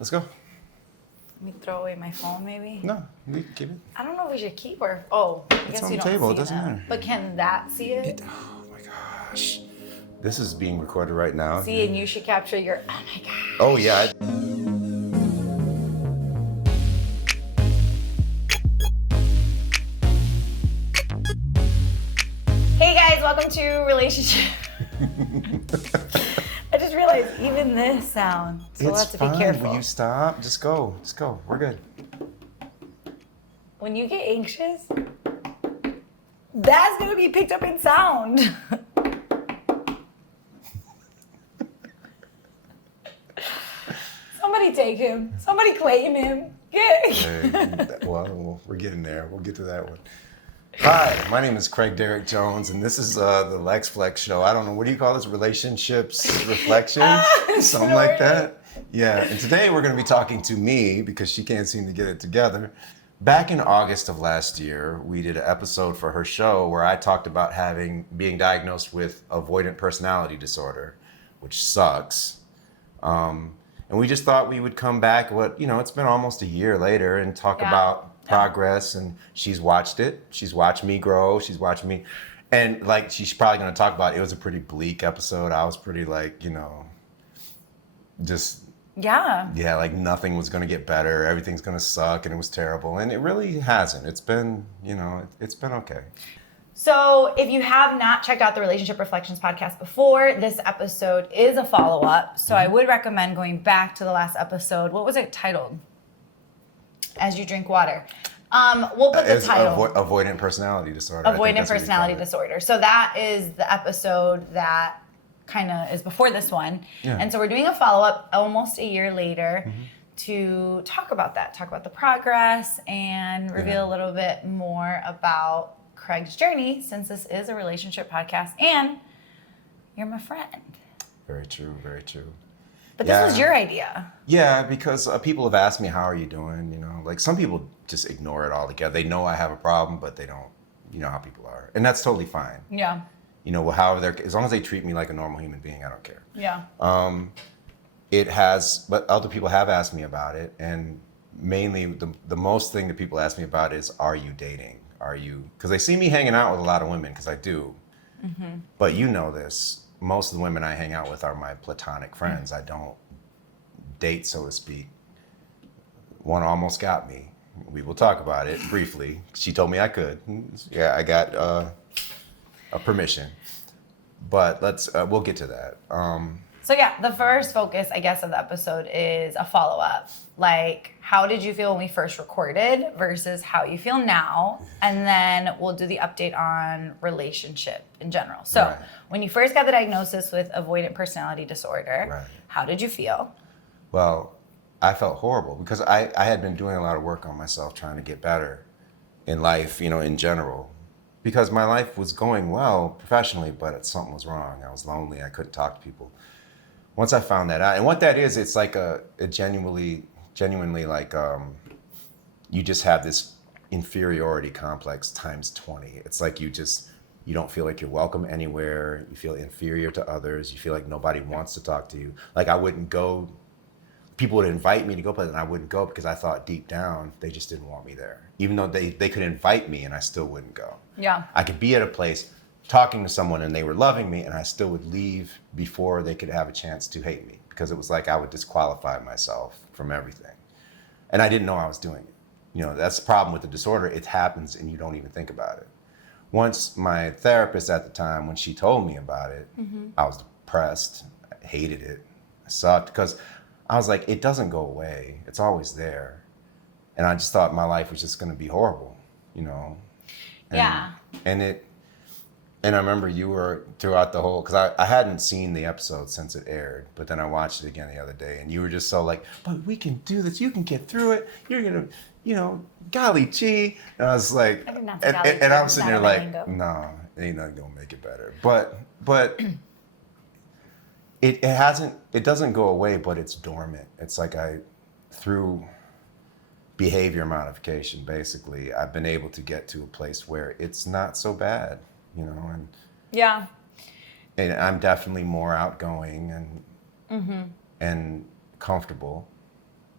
let's go. Let me throw away my phone, maybe. No, we can keep it. I don't know if we should keep or. Oh, I It's guess on you the don't table, see it doesn't them. matter. But can that see it? Oh my gosh. This is being recorded right now. See, and you should capture your. Oh my god. Oh yeah. Hey guys, welcome to Relationship. I just realized even this sound. So we'll have to fine. be careful. Will you stop? Just go. Just go. We're good. When you get anxious, that's gonna be picked up in sound. Somebody take him. Somebody claim him. Well, we're getting there. We'll get to that one. Hi, my name is Craig Derek Jones, and this is the Lex Flex Show. I don't know, what do you call this? Relationships Reflections? Something like that? Yeah, and today we're going to be talking to me because she can't seem to get it together. Back in August of last year, we did an episode for her show where I talked about being diagnosed with avoidant personality disorder, which sucks. And we just thought we would come back, it's been almost a year later, and talk about progress. And she's watched it. She's watched me grow. She's watched me. And like, she's probably going to talk about it was a pretty bleak episode. I was pretty like nothing was going to get better. Everything's going to suck. And it was terrible. And it really hasn't. It's been, it's been okay. So if you have not checked out the Relationship Reflections podcast before, this episode is a follow-up. So I would recommend going back to the last episode. What was it titled? As You Drink Water. We'll put the title. Avoidant personality disorder. Avoidant personality disorder. So that is the episode that kind of is before this one. Yeah. And so we're doing a follow-up almost a year later to talk about that, talk about the progress and reveal a little bit more about Craig's journey, since this is a relationship podcast and you're my friend. Very true, very true. But this was your idea. Yeah, because people have asked me, how are you doing? Like some people just ignore it altogether. They know I have a problem, but they don't, how people are. And that's totally fine. Yeah. As long as they treat me like a normal human being, I don't care. Yeah. But other people have asked me about it. And mainly the most thing that people ask me about is, are you dating? Because they see me hanging out with a lot of women, because I do. Mm-hmm. But you know this. Most of the women I hang out with are my platonic friends. I don't date, so to speak. One almost got me. We will talk about it briefly. She told me I could. Yeah, I got a permission. But we'll get to that. So yeah, the first focus, I guess, of the episode is a follow-up. Like, how did you feel when we first recorded versus how you feel now? And then we'll do the update on relationship in general. So when you first got the diagnosis with avoidant personality disorder, how did you feel? Well, I felt horrible because I had been doing a lot of work on myself, trying to get better in life, in general. Because my life was going well professionally, but something was wrong. I was lonely. I couldn't talk to people. Once I found that out, and what that is, it's like a genuinely like you just have this inferiority complex times 20. It's like you don't feel like you're welcome anywhere. You feel inferior to others. You feel like nobody wants to talk to you. Like I wouldn't go. People would invite me to go play, and I wouldn't go because I thought deep down they just didn't want me there. Even though they could invite me, and I still wouldn't go. Yeah. I could be at a place talking to someone and they were loving me, and I still would leave before they could have a chance to hate me, because it was like I would disqualify myself from everything. And I didn't know I was doing it. That's the problem with the disorder. It happens and you don't even think about it. Once my therapist at the time, when she told me about it, I was depressed. I hated it. I sucked because I was like, it doesn't go away. It's always there. And I just thought my life was just going to be horrible, And I remember you were throughout the whole, because I hadn't seen the episode since it aired, but then I watched it again the other day, and you were just so like, but we can do this. You can get through it. You're going to, golly gee. And I was like, and I'm sitting there like, no, ain't nothing going to make it better. But it doesn't go away, but it's dormant. It's like through behavior modification, basically, I've been able to get to a place where it's not so bad. And I'm definitely more outgoing and comfortable.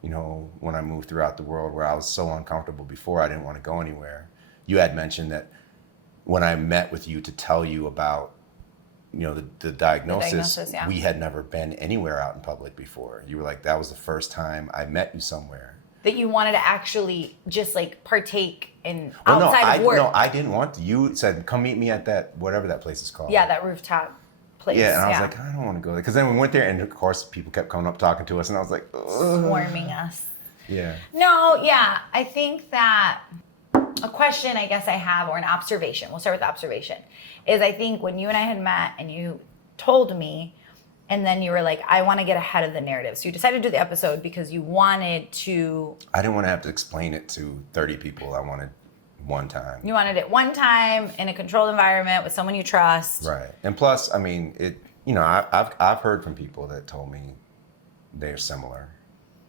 when I moved throughout the world where I was so uncomfortable before, I didn't want to go anywhere. You had mentioned that when I met with you to tell you about, the diagnosis, yeah. we had never been anywhere out in public before. You were like, that was the first time I met you somewhere. That you wanted to actually just like partake in outside of work. No, I didn't want to. You said, come meet me at that, whatever that place is called. Yeah, that rooftop place. Yeah, and I was like, I don't want to go there. Because then we went there, and of course, people kept coming up talking to us, and I was like, ugh. Swarming us. Yeah. No, yeah. I think that a question I guess I have, or an observation, we'll start with observation, is I think when you and I had met and you told me, and then you were like, I want to get ahead of the narrative. So you decided to do the episode because you wanted to... I didn't want to have to explain it to 30 people. I wanted one time. You wanted it one time in a controlled environment with someone you trust. Right. And plus, I mean, I've heard from people that told me they're similar,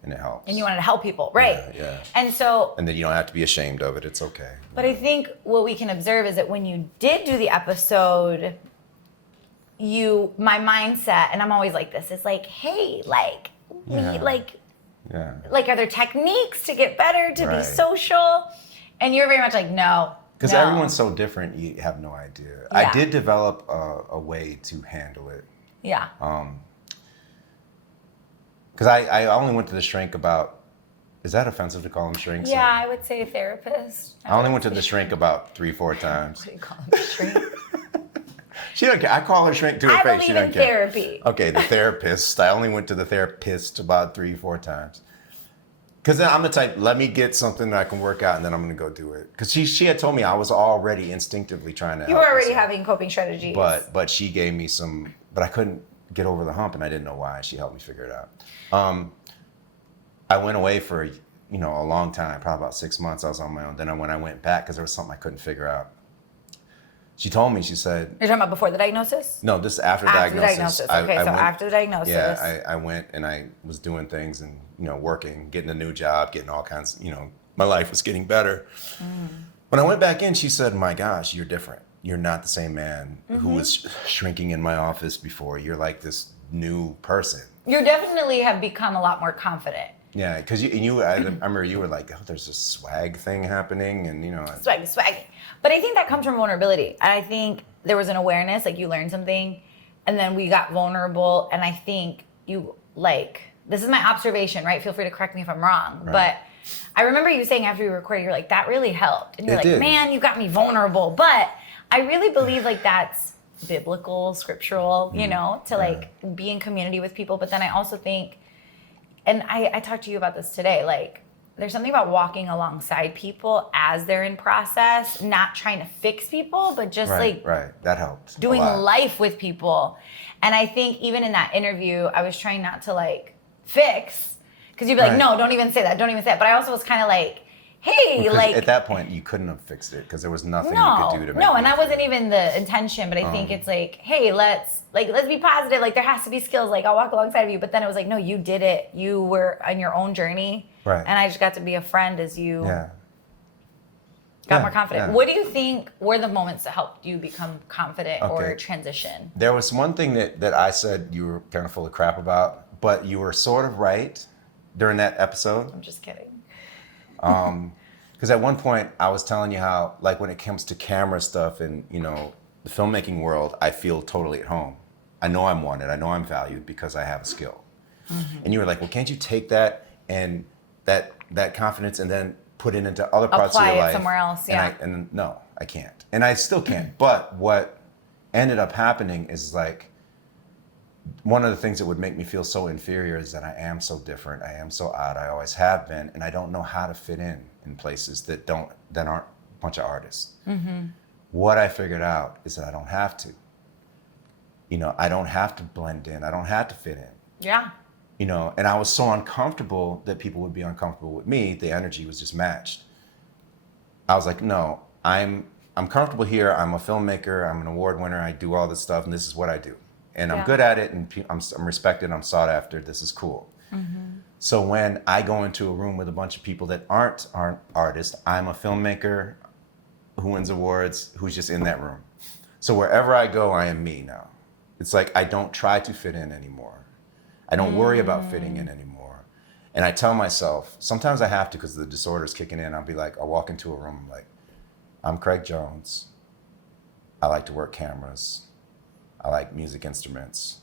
and it helps. And you wanted to help people, right? Yeah. And so... And then you don't have to be ashamed of it. It's okay. But I think what we can observe is that when you did do the episode, my mindset, and I'm always like this, is like, hey, are there techniques to get better, to be social? And you're very much like, no. Because everyone's so different, you have no idea. Yeah. I did develop a way to handle it. Yeah. Because I only went to the shrink about, is that offensive to call them shrinks? Yeah, I would say therapist. I only went to the shrink about 3-4 times. What do you call them, shrink? She don't care. I call her shrink to her face. She doesn't care. I believe in therapy. Okay, the therapist. I only went to the therapist about 3-4 times. Because then I'm the type, let me get something that I can work out, and then I'm going to go do it. Because she had told me I was already instinctively trying to help. You were already myself. having coping strategies. But she gave me some, but I couldn't get over the hump, and I didn't know why. She helped me figure it out. I went away for, a long time, probably about 6 months. I was on my own. Then when I went back, because there was something I couldn't figure out, she told me, she said... You're talking about before the diagnosis? No, this is after the diagnosis. Okay, so after the diagnosis. Yeah, I went and I was doing things and, working, getting a new job, getting all kinds, my life was getting better. When I went back in, she said, my gosh, you're different. You're not the same man who was shrinking in my office before. You're like this new person. You definitely have become a lot more confident. Yeah, because I remember you were like, oh, there's a swag thing happening, and Swag. But I think that comes from vulnerability. And I think there was an awareness, like you learned something, and then we got vulnerable, and I think you, this is my observation, right? Feel free to correct me if I'm wrong. Right. But I remember you saying after we recorded, you're like, that really helped. And you're like, man, you got me vulnerable. But I really believe that's biblical, scriptural, to be in community with people. But then I also think, and I talked to you about this today, there's something about walking alongside people as they're in process, not trying to fix people, but just right. That helps. Doing life with people. And I think even in that interview, I was trying not to fix, because you'd be like, no, don't even say that. But I also was kind of like, hey, at that point you couldn't have fixed it because there was nothing you could do to make it. And that wasn't even the intention, but I think it's hey, let's be positive. There has to be skills. I'll walk alongside of you. But then it was no, you did it. You were on your own journey. Right. And I just got to be a friend as you got more confident. Yeah. What do you think were the moments that helped you become confident or transition? There was one thing that I said you were kind of full of crap about, but you were sort of right during that episode. I'm just kidding. Because at one point I was telling you how, when it comes to camera stuff and, the filmmaking world, I feel totally at home. I know I'm wanted. I know I'm valued because I have a skill. Mm-hmm. And you were like, well, can't you take that and that confidence and then put it into other parts of your life? Apply it somewhere else, yeah. And no, I can't. And I still can't. But what ended up happening is one of the things that would make me feel so inferior is that I am so different. I am so odd. I always have been. And I don't know how to fit in places that aren't a bunch of artists. Mm-hmm. What I figured out is that I don't have to. I don't have to blend in. I don't have to fit in. Yeah. And I was so uncomfortable that people would be uncomfortable with me. The energy was just matched. I was like, no, I'm comfortable here. I'm a filmmaker. I'm an award winner. I do all this stuff, and this is what I do. And I'm good at it, and I'm respected. I'm sought after. This is cool. Mm-hmm. So when I go into a room with a bunch of people that aren't artists, I'm a filmmaker who wins awards, who's just in that room. So wherever I go, I am me now. It's I don't try to fit in anymore. I don't worry about fitting in anymore. And I tell myself, sometimes I have to because the disorder's kicking in. I'll be like, I'll walk into a room, I'm like, I'm Craig Jones. I like to work cameras. I like music instruments.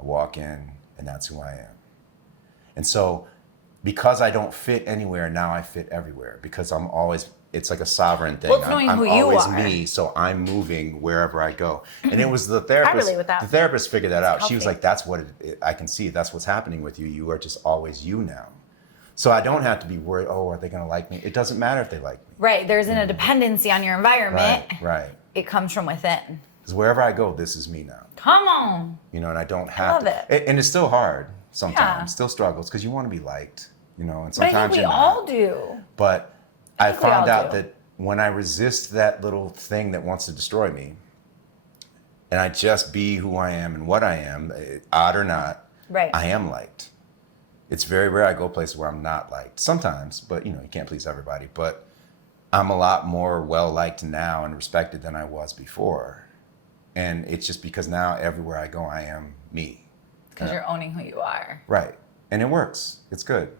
I walk in, and that's who I am. And so, because I don't fit anywhere, now I fit everywhere. Because I'm always, it's like a sovereign thing. Well, it's knowing I'm who you always are. me, so I'm moving wherever I go. And it was the therapist. relate with that. The therapist figured that out. It's She was healthy. like, "That's what I can see. That's what's happening with you. You are just always you now." So I don't have to be worried. Oh, are they going to like me? It doesn't matter if they like me. Right. There's a dependency on your environment. Right. It comes from within. Because wherever I go, this is me now. Come on. You know, and I don't have love to. And it's still hard sometimes. Yeah. Still struggles because you want to be liked. You know, and But I sometimes think we you're all not. do. But I think we found all out do. that when I resist that little thing that wants to destroy me, and I just be who I am and what I am, odd or not, Right. I am liked. It's very rare I go places where I'm not liked. Sometimes, but you know, you can't please everybody. But I'm a lot more well-liked now and respected than I was before. And it's just because now everywhere I go, I am me. Because you're owning who you are. Right. And it works. It's good.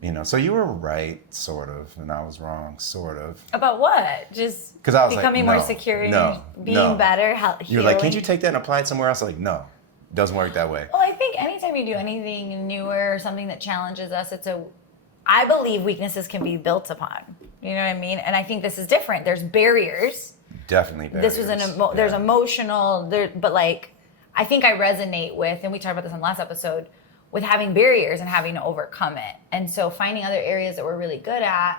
You know, so you were right, sort of, and I was wrong, sort of. About what? Just 'Cause I was like, becoming no, more secure, no, being no. better, You're like, can't healing? you take that and apply it somewhere else? I'm like, no, it doesn't work that way. Well, I think anytime you do anything newer or something that challenges us, I believe weaknesses can be built upon. You know what I mean? And I think this is different. There's barriers. Definitely This was there's Yeah. emotional, but like, I think I resonate with, and we talked about this on the last episode, with having barriers and having to overcome it. And so finding other areas that we're really good at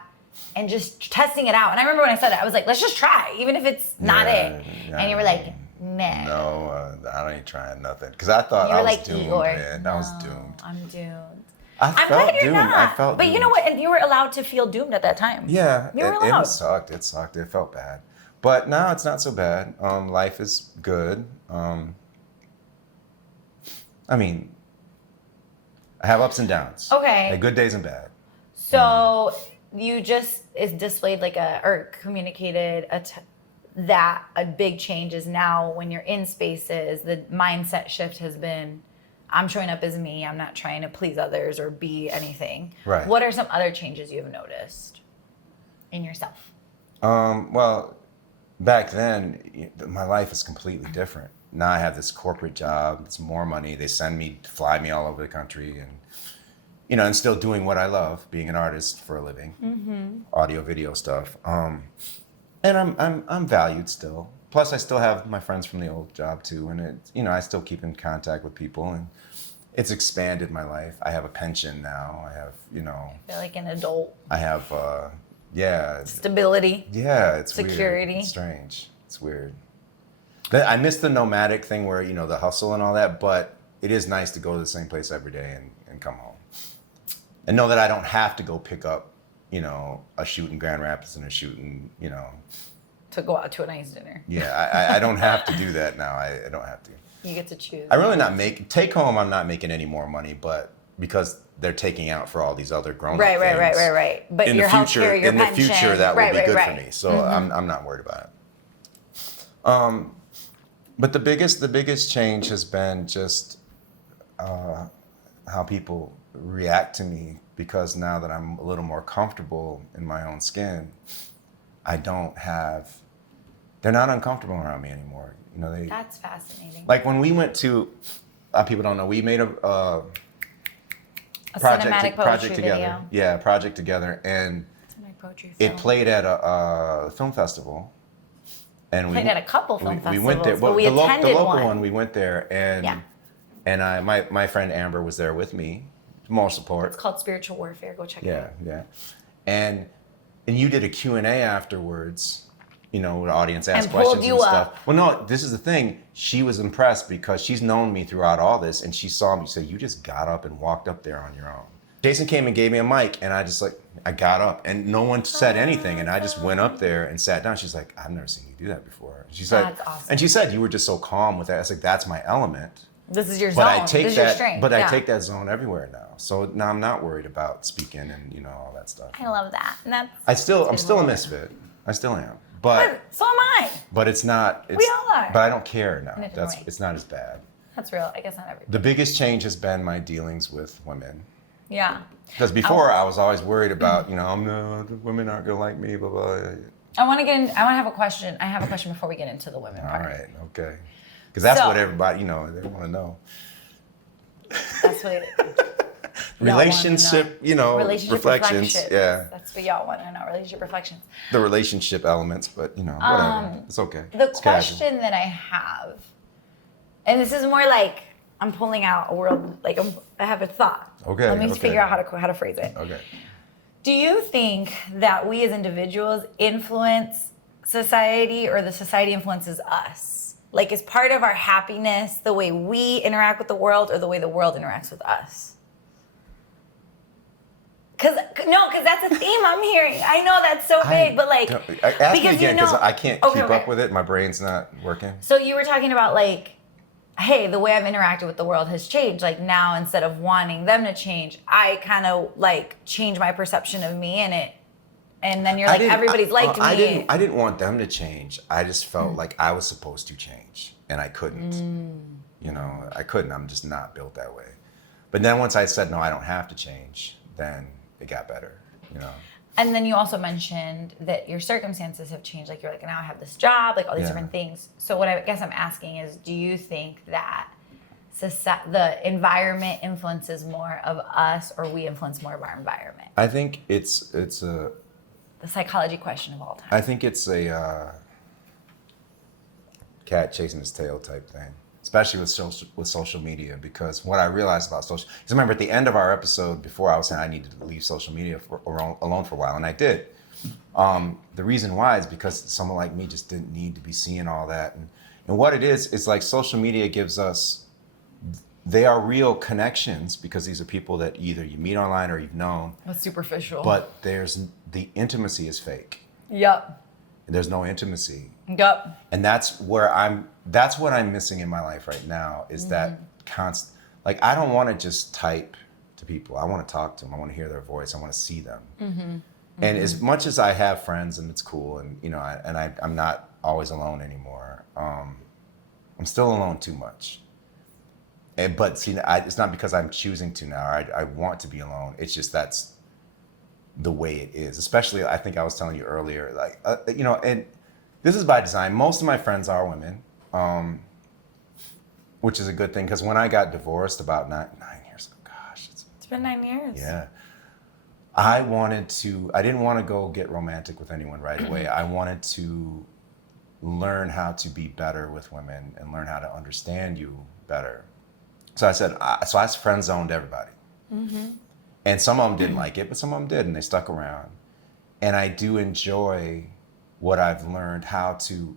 and just testing it out. And I remember when I said that, I was like, let's just try, even if it's not it. Yeah, And you were like, nah. No, I ain't trying nothing. Because I thought You I were was like, doomed, Igor, man. I was no, doomed. I'm doomed. I'm I'm glad you're doomed. not. I felt but doomed. you know what? And you were allowed to feel doomed at that time. Yeah, You were it allowed. sucked. It sucked. It felt bad. But now it's not so bad. Life is good. I mean, I have ups and downs. Okay. I have good days and bad. So you just displayed or communicated that a big change is now when you're in spaces, the mindset shift has been, I'm showing up as me. I'm not trying to please others or be anything. Right. What are some other changes you have noticed in yourself? Well, back then, my life is completely different. Now I have this corporate job. It's more money. They fly me all over the country, and you know, and still doing what I love, being an artist for a living, audio, video stuff. And I'm valued still. Plus, I still have my friends from the old job too, and I still keep in contact with people, and it's expanded my life. I have a pension now. I have, I feel like an adult. I have, Stability. yeah, it's Security. weird. It's strange. It's weird. I miss the nomadic thing where, the hustle and all that, but it is nice to go to the same place every day and come home. And know that I don't have to go pick up, a shoot in Grand Rapids and a shoot in, To go out to a nice dinner. Yeah, I don't have to do that now. I don't have to. You get to choose. I really take home, I'm not making any more money, but because they're taking out for all these other grown-up Right. But in your the future, healthcare, your in pension. the future, that will be good right. for me. So I'm not worried about it. But the biggest change has been just how people react to me, because now that I'm a little more comfortable in my own skin, they're not uncomfortable around me anymore. That's fascinating. Like when we went to, people don't know, we made a cinematic poetry together. video. Yeah, project together, and It's my poetry it film. played at a film festival. And Played at a couple film we went there. festivals, Well, but we the attended local one. one, we went there, and Yeah. my friend Amber was there with me, more support. It's called Spiritual Warfare. Go check it out. Yeah. And you did a Q&A afterwards, where the audience asked And pulled questions you and stuff. up. Well, no, this is the thing. She was impressed because she's known me throughout all this, and she saw me say, you just got up and walked up there on your own. Jason came and gave me a mic, and I got up, and no one said anything, and I just went up there and sat down. She's like, I've never seen you do that before. She's like, That's awesome. and she said, you were just so calm with that. I was like, that's my element. This is your zone. But I take this is your that, strength. but I Yeah. take that zone everywhere now. So now I'm not worried about speaking and all that stuff. I love that. And that's I'm still a misfit. I still am. But so am I. but it's not. It's, We all are. But I don't care now. In a different way. It's not as bad. That's real. I guess not everybody. The biggest change has been my dealings with women. Yeah. Because before I was always worried about, the women aren't gonna like me, blah blah. I want to get in. I want to have a question. I have a question before we get into the women All part. right, okay. Because that's what everybody, they want to know. That's what. Relationship, Relationship reflections. Yeah. That's what y'all want to know. Relationship reflections. The relationship elements, but whatever. It's okay. The it's question casual. that I have, and this is more like I'm pulling out a world, like I have a thought. Okay. Let me figure out how to phrase it. Okay. Do you think that we as individuals influence society, or the society influences us? Like, is part of our happiness the way we interact with the world, or the way the world interacts with us? Because that's a theme I'm hearing. I know that's so big, but like, ask me again, because I can't keep up with it. My brain's not working. So you were talking about like, hey, the way I've interacted with the world has changed. Like now, instead of wanting them to change, I kind of like change my perception of me, and then you're like, everybody's liked me. I didn't want them to change. I just felt like I was supposed to change, and I couldn't. I couldn't. I'm just not built that way. But then once I said, no, I don't have to change, then it got better, And then you also mentioned that your circumstances have changed. Like, you're like, now I have this job, like all these different things. So what I guess I'm asking is, do you think that the environment influences more of us, or we influence more of our environment? I think it's the psychology question of all time. I think it's a cat chasing his tail type thing, especially with social media, because what I realized about social, because remember at the end of our episode before, I was saying I needed to leave social media alone for a while, and I did. The reason why is because someone like me just didn't need to be seeing all that, and what it is, it's like social media gives us, they are real connections, because these are people that either you meet online or you've known. That's superficial. But the intimacy is fake. Yep. There's no intimacy. Yep. And that's what I'm missing in my life right now, is that constant, like, I don't want to just type to people. I want to talk to them. I want to hear their voice. I want to see them. And as much as I have friends and it's cool, and I'm not always alone anymore, I'm still alone too much. But see, it's not because I'm choosing to now. I want to be alone. It's just that's the way it is. Especially, I think I was telling you earlier, like, and this is by design. Most of my friends are women, which is a good thing, because when I got divorced about 9 years ago, gosh, it's been 9 years. Yeah. I didn't want to go get romantic with anyone right away. I wanted to learn how to be better with women and learn how to understand you better. So I said, so I friend zoned everybody. And some of them didn't like it, but some of them did, and they stuck around. And I do enjoy what I've learned, how to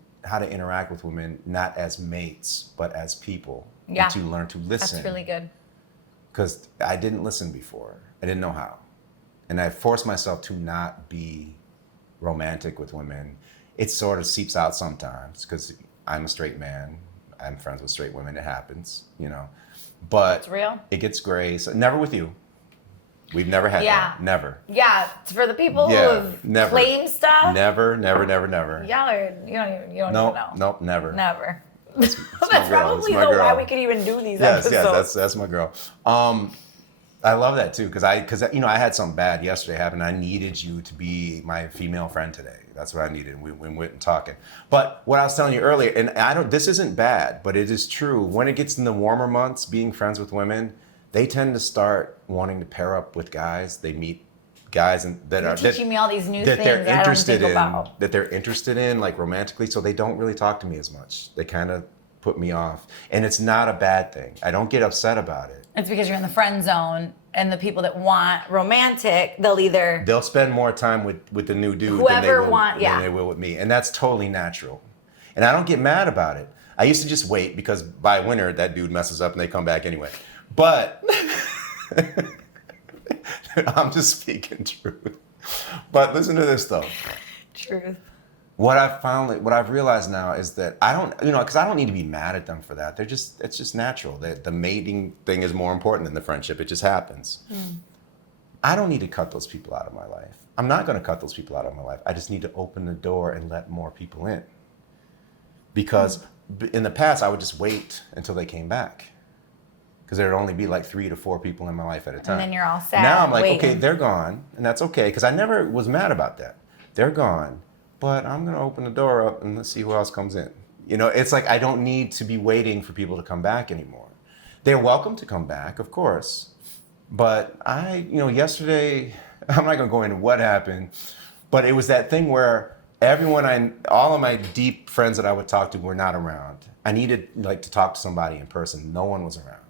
interact with women, not as mates, but as people. Yeah. And to learn to listen. That's really good. Because I didn't listen before. I didn't know how. And I forced myself to not be romantic with women. It sort of seeps out sometimes, because I'm a straight man. I'm friends with straight women. It happens, But it's real. It gets gray. So never with you. We've never had that. Never. Yeah, it's for the people who have claimed stuff. Never. Y'all are, you don't even know. Nope, never. Never. That's probably why we could even do these episodes. Yes, that's my girl. I love that too, because I had something bad yesterday happen. I needed you to be my female friend today. That's what I needed. We went and talking. But what I was telling you earlier, and this isn't bad, but it is true. When it gets in the warmer months, being friends with women, they tend to start wanting to pair up with guys. They meet guys You're teaching me all these new things they're interested in, about. that they're interested in, like romantically. So they don't really talk to me as much. They kind of put me off, and it's not a bad thing. I don't get upset about it. It's because you're in the friend zone, and the people that want romantic, they'll spend more time with the new dude than they will with me, and that's totally natural. And I don't get mad about it. I used to just wait, because by winter that dude messes up and they come back anyway. But I'm just speaking truth. But listen to this though. Truth. What I've realized now is that I don't, because I don't need to be mad at them for that. It's just natural. The mating thing is more important than the friendship. It just happens. I don't need to cut those people out of my life. I'm not going to cut those people out of my life. I just need to open the door and let more people in. Because in the past, I would just wait until they came back. because there'd only be like 3 to 4 people in my life at a time. And then you're all sad. Now I'm like, waiting. okay, they're gone, and that's okay, because I never was mad about that. They're gone, but I'm gonna open the door up and let's see who else comes in. You know, it's like I don't need to be waiting for people to come back anymore. They're welcome to come back, of course, but yesterday, I'm not gonna go into what happened, but it was that thing where all of my deep friends that I would talk to were not around. I needed to talk to somebody in person. No one was around.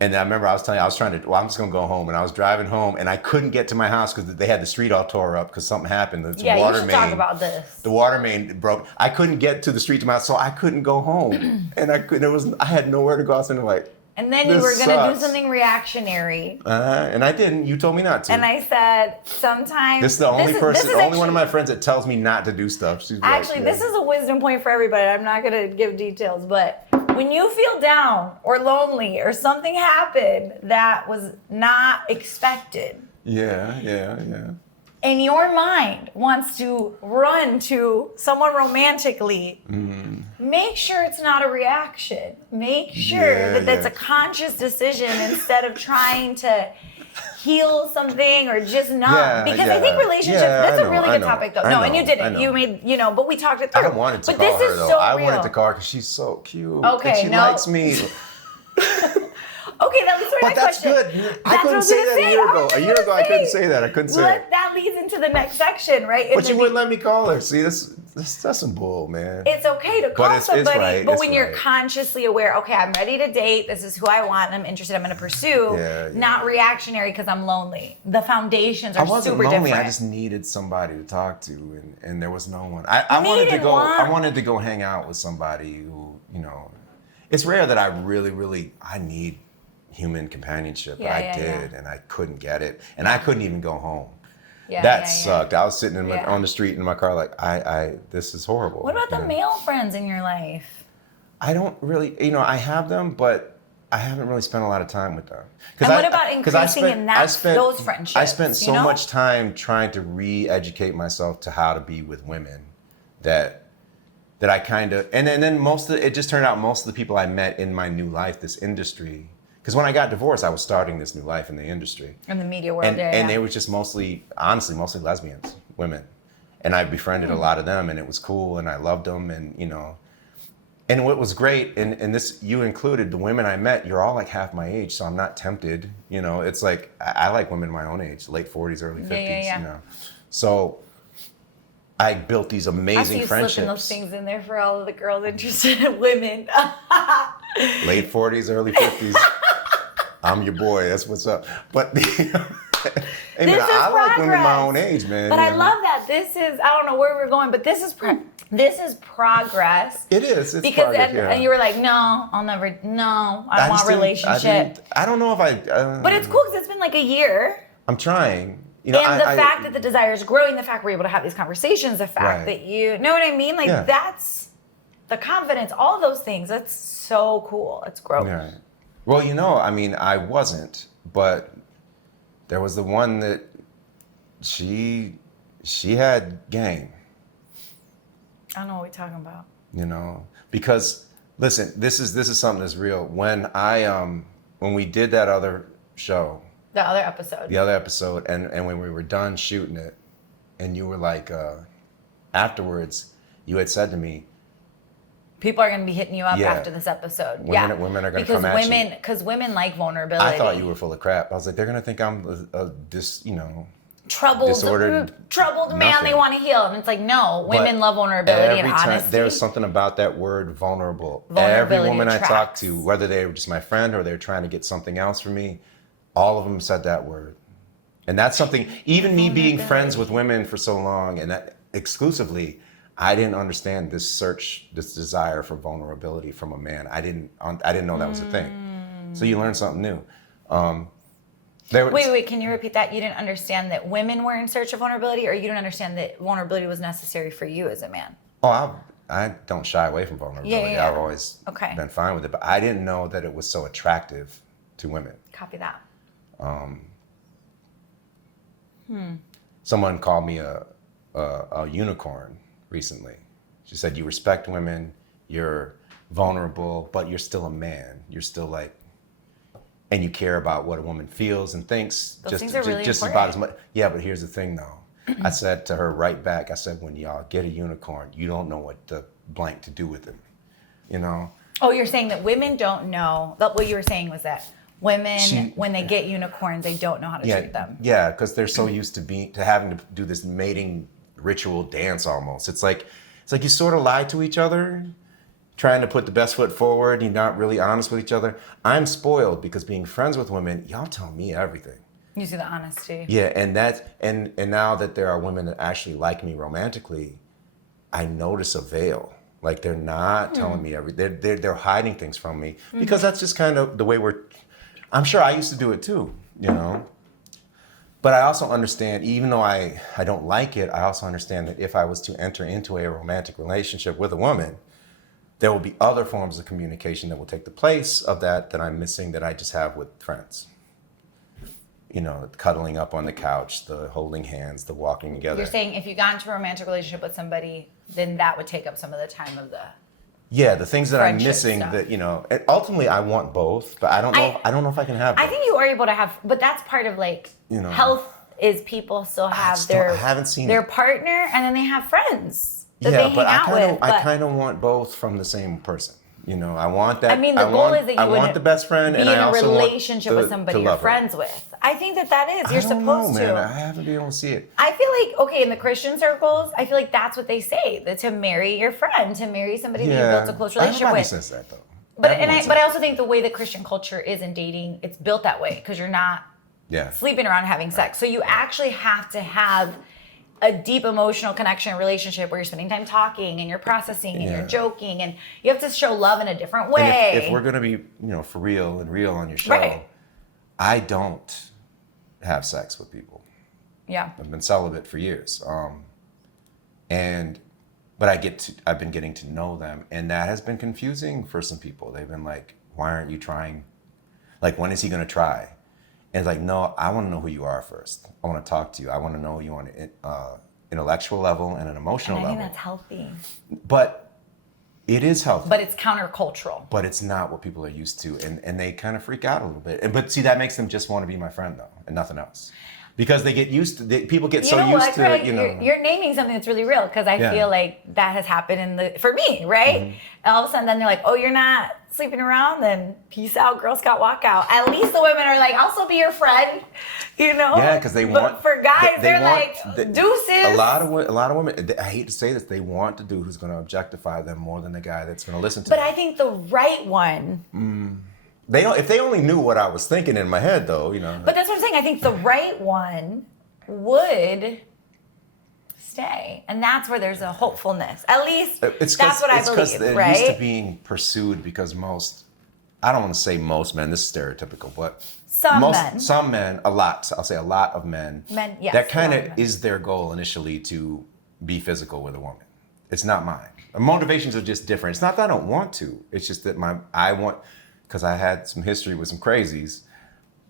And I remember I'm just gonna go home, and I was driving home, and I couldn't get to my house because they had the street all tore up because something happened. You should talk about this. The water main broke. I couldn't get to the street to my house, so I couldn't go home, and I had nowhere to go. I was like. And then you were gonna do something reactionary. And I didn't. You told me not to. And I said, sometimes. This is the only one of my friends that tells me not to do stuff. She's this is a wisdom point for everybody. I'm not gonna give details, but when you feel down or lonely or something happened that was not expected. Yeah. And your mind wants to run to someone romantically, make sure it's not a reaction. Make sure that's a conscious decision instead of trying to heal something or just not. Because I think relationships, that's a really good topic though. No, and you didn't. You made, but we talked it through. I wanted to but call this her is though. so I real. wanted to call her because she's so cute. Okay, and she likes me. Okay, that leads to my But that's question. good. I couldn't say that a year ago. A year ago, I couldn't say that. I couldn't say it. That leads into the next section, right? But you wouldn't let me call her. See, that's some bull, man. It's okay to call somebody, it's right, but when you're consciously aware, okay, I'm ready to date. This is who I want. I'm interested. I'm going to pursue. Not reactionary because I'm lonely. The foundations are super different. I wasn't lonely. I just needed somebody to talk to, and there was no one. I wanted to go hang out with somebody who, it's rare that I need human companionship. But I did, and I couldn't get it, and I couldn't even go home. That sucked. I was sitting on the street in my car like, this is horrible. What about the male friends in your life? I don't really, I have them, but I haven't really spent a lot of time with them. And what about increasing those friendships? I spent so much time trying to re-educate myself to how to be with women that I kind of, and then it just turned out most of the people I met in my new life, this industry, because when I got divorced, I was starting this new life in the industry. In the media world, and they were just mostly lesbians, women. And I befriended a lot of them, and it was cool, and I loved them, and and what was great, and this, you included, the women I met, you're all like half my age, so I'm not tempted. It's like, I like women my own age, late 40s, early 50s, So I built these amazing friendships. Slipping those things in there for all of the girls interested in women. Late 40s, early 50s. I'm your boy. That's what's up. But I like women my own age, man. But I love that. This is, I don't know where we're going, but this is progress. It is. It's because progress, and you were like, no, I'll never. No, I want a relationship. I don't know if I. But it's cool because it's been like a year. I'm trying. And the fact that the desire is growing, the fact we're able to have these conversations, the fact that you know what I mean, like that's the confidence, all of those things. That's so cool. It's growth. Yeah. Well, I wasn't, but there was the one that she had game. I don't know what we're talking about. Because listen, this is something that's real. When we did that other show. The other episode, and when we were done shooting it, and you were like, afterwards, you had said to me, people are going to be hitting you up after this episode. Women are going to come at you. Because women like vulnerability. I thought you were full of crap. I was like, they're going to think I'm troubled man they want to heal. And it's like, no, women love vulnerability and honesty. There's something about that word vulnerable. Every woman I talked to, whether they were just my friend or they were trying to get something else from me, all of them said that word. And that's something, even me being friends with women for so long and that exclusively, I didn't understand this desire for vulnerability from a man. I didn't know that was a thing. So you learn something new. Wait, can you repeat that? You didn't understand that women were in search of vulnerability, or you didn't understand that vulnerability was necessary for you as a man? Oh, I don't shy away from vulnerability. I've always been fine with it, but I didn't know that it was so attractive to women. Copy that. Someone called me a unicorn recently. She said, you respect women, you're vulnerable, but you're still a man. You're still like, and you care about what a woman feels and thinks, Those things are really just important. about as much. Yeah, but here's the thing though. I said to her right back, I said, when y'all get a unicorn, you don't know what the blank to do with it, you know? Oh, you're saying that women don't know. What you were saying was that women, when they get unicorns, they don't know how to treat them. Yeah, because they're so used to having to do this mating ritual dance almost. It's like you sort of lie to each other, trying to put the best foot forward. You're not really honest with each other. I'm spoiled because being friends with women, y'all tell me everything. You see the honesty. Yeah, and now that there are women that actually like me romantically, I notice a veil. Like they're not telling me everything. They're hiding things from me because that's just kind of the way I'm sure I used to do it too, you know. But I also understand, even though I don't like it, I also understand that if I was to enter into a romantic relationship with a woman, there will be other forms of communication that will take the place of that I'm missing, that I just have with friends. You know, cuddling up on the couch, the holding hands, the walking together. You're saying if you got into a romantic relationship with somebody, then that would take up some of the time of the the things that I'm missing stuff. that, you know, and ultimately I want both, but I don't know if I can have both. I think you are able to have, but that's part of like, you know, health is people still have I haven't seen their partner and then they have friends that they hang but out with. I kind of want both from the same person. You know, I want that. I mean, the goal is that you want the best friend, be and in I a also relationship with somebody you're friends with. I think that is. You're supposed to. Man, I haven't been able to see it. I feel like, okay, in the Christian circles, I feel like that's what they say, that to marry your friend, to marry somebody that you built a close relationship Everybody with. says that though. But I also think the way that Christian culture is in dating, it's built that way because you're not sleeping around having sex. So you actually have to have a deep emotional connection relationship where you're spending time talking and you're processing and you're joking, and you have to show love in a different way. And if we're gonna be, you know, for real and real on your show, I don't have sex with people. Yeah. I've been celibate for years. But I've been getting to know them, and that has been confusing for some people. They've been like, why aren't you trying? Like, when is he gonna try? And it's like, no, I want to know who you are first. I want to talk to you. I want to know you on an intellectual level and an emotional level. I think that's healthy. But it is healthy. But it's countercultural. But it's not what people are used to, and they kind of freak out a little bit. But see, that makes them just want to be my friend though, and nothing else. Because they get used to, people get so used to, Craig, you know. You're naming something that's really real, because I feel like that has happened for me, right? And all of a sudden then they're like, oh, you're not sleeping around, then peace out, Girl Scout walkout. At least the women are like, I'll still be your friend, you know? Yeah, because they want. But for guys, they're like, deuces. A lot of women, I hate to say this, they want the dude who's going to objectify them more than the guy that's going to listen to them. But I think the right one. If they only knew what I was thinking in my head, though, you know. But that's what I'm saying. I think the right one would stay, and that's where there's a hopefulness. At least that's what I believe, because they're right? used to being pursued, because I don't want to say most men, this is stereotypical, but some men, I'll say a lot of men, yes, that kind of is their goal initially, to be physical with a woman. It's not mine. My motivations are just different. It's not that I don't want to. It's just that because I had some history with some crazies,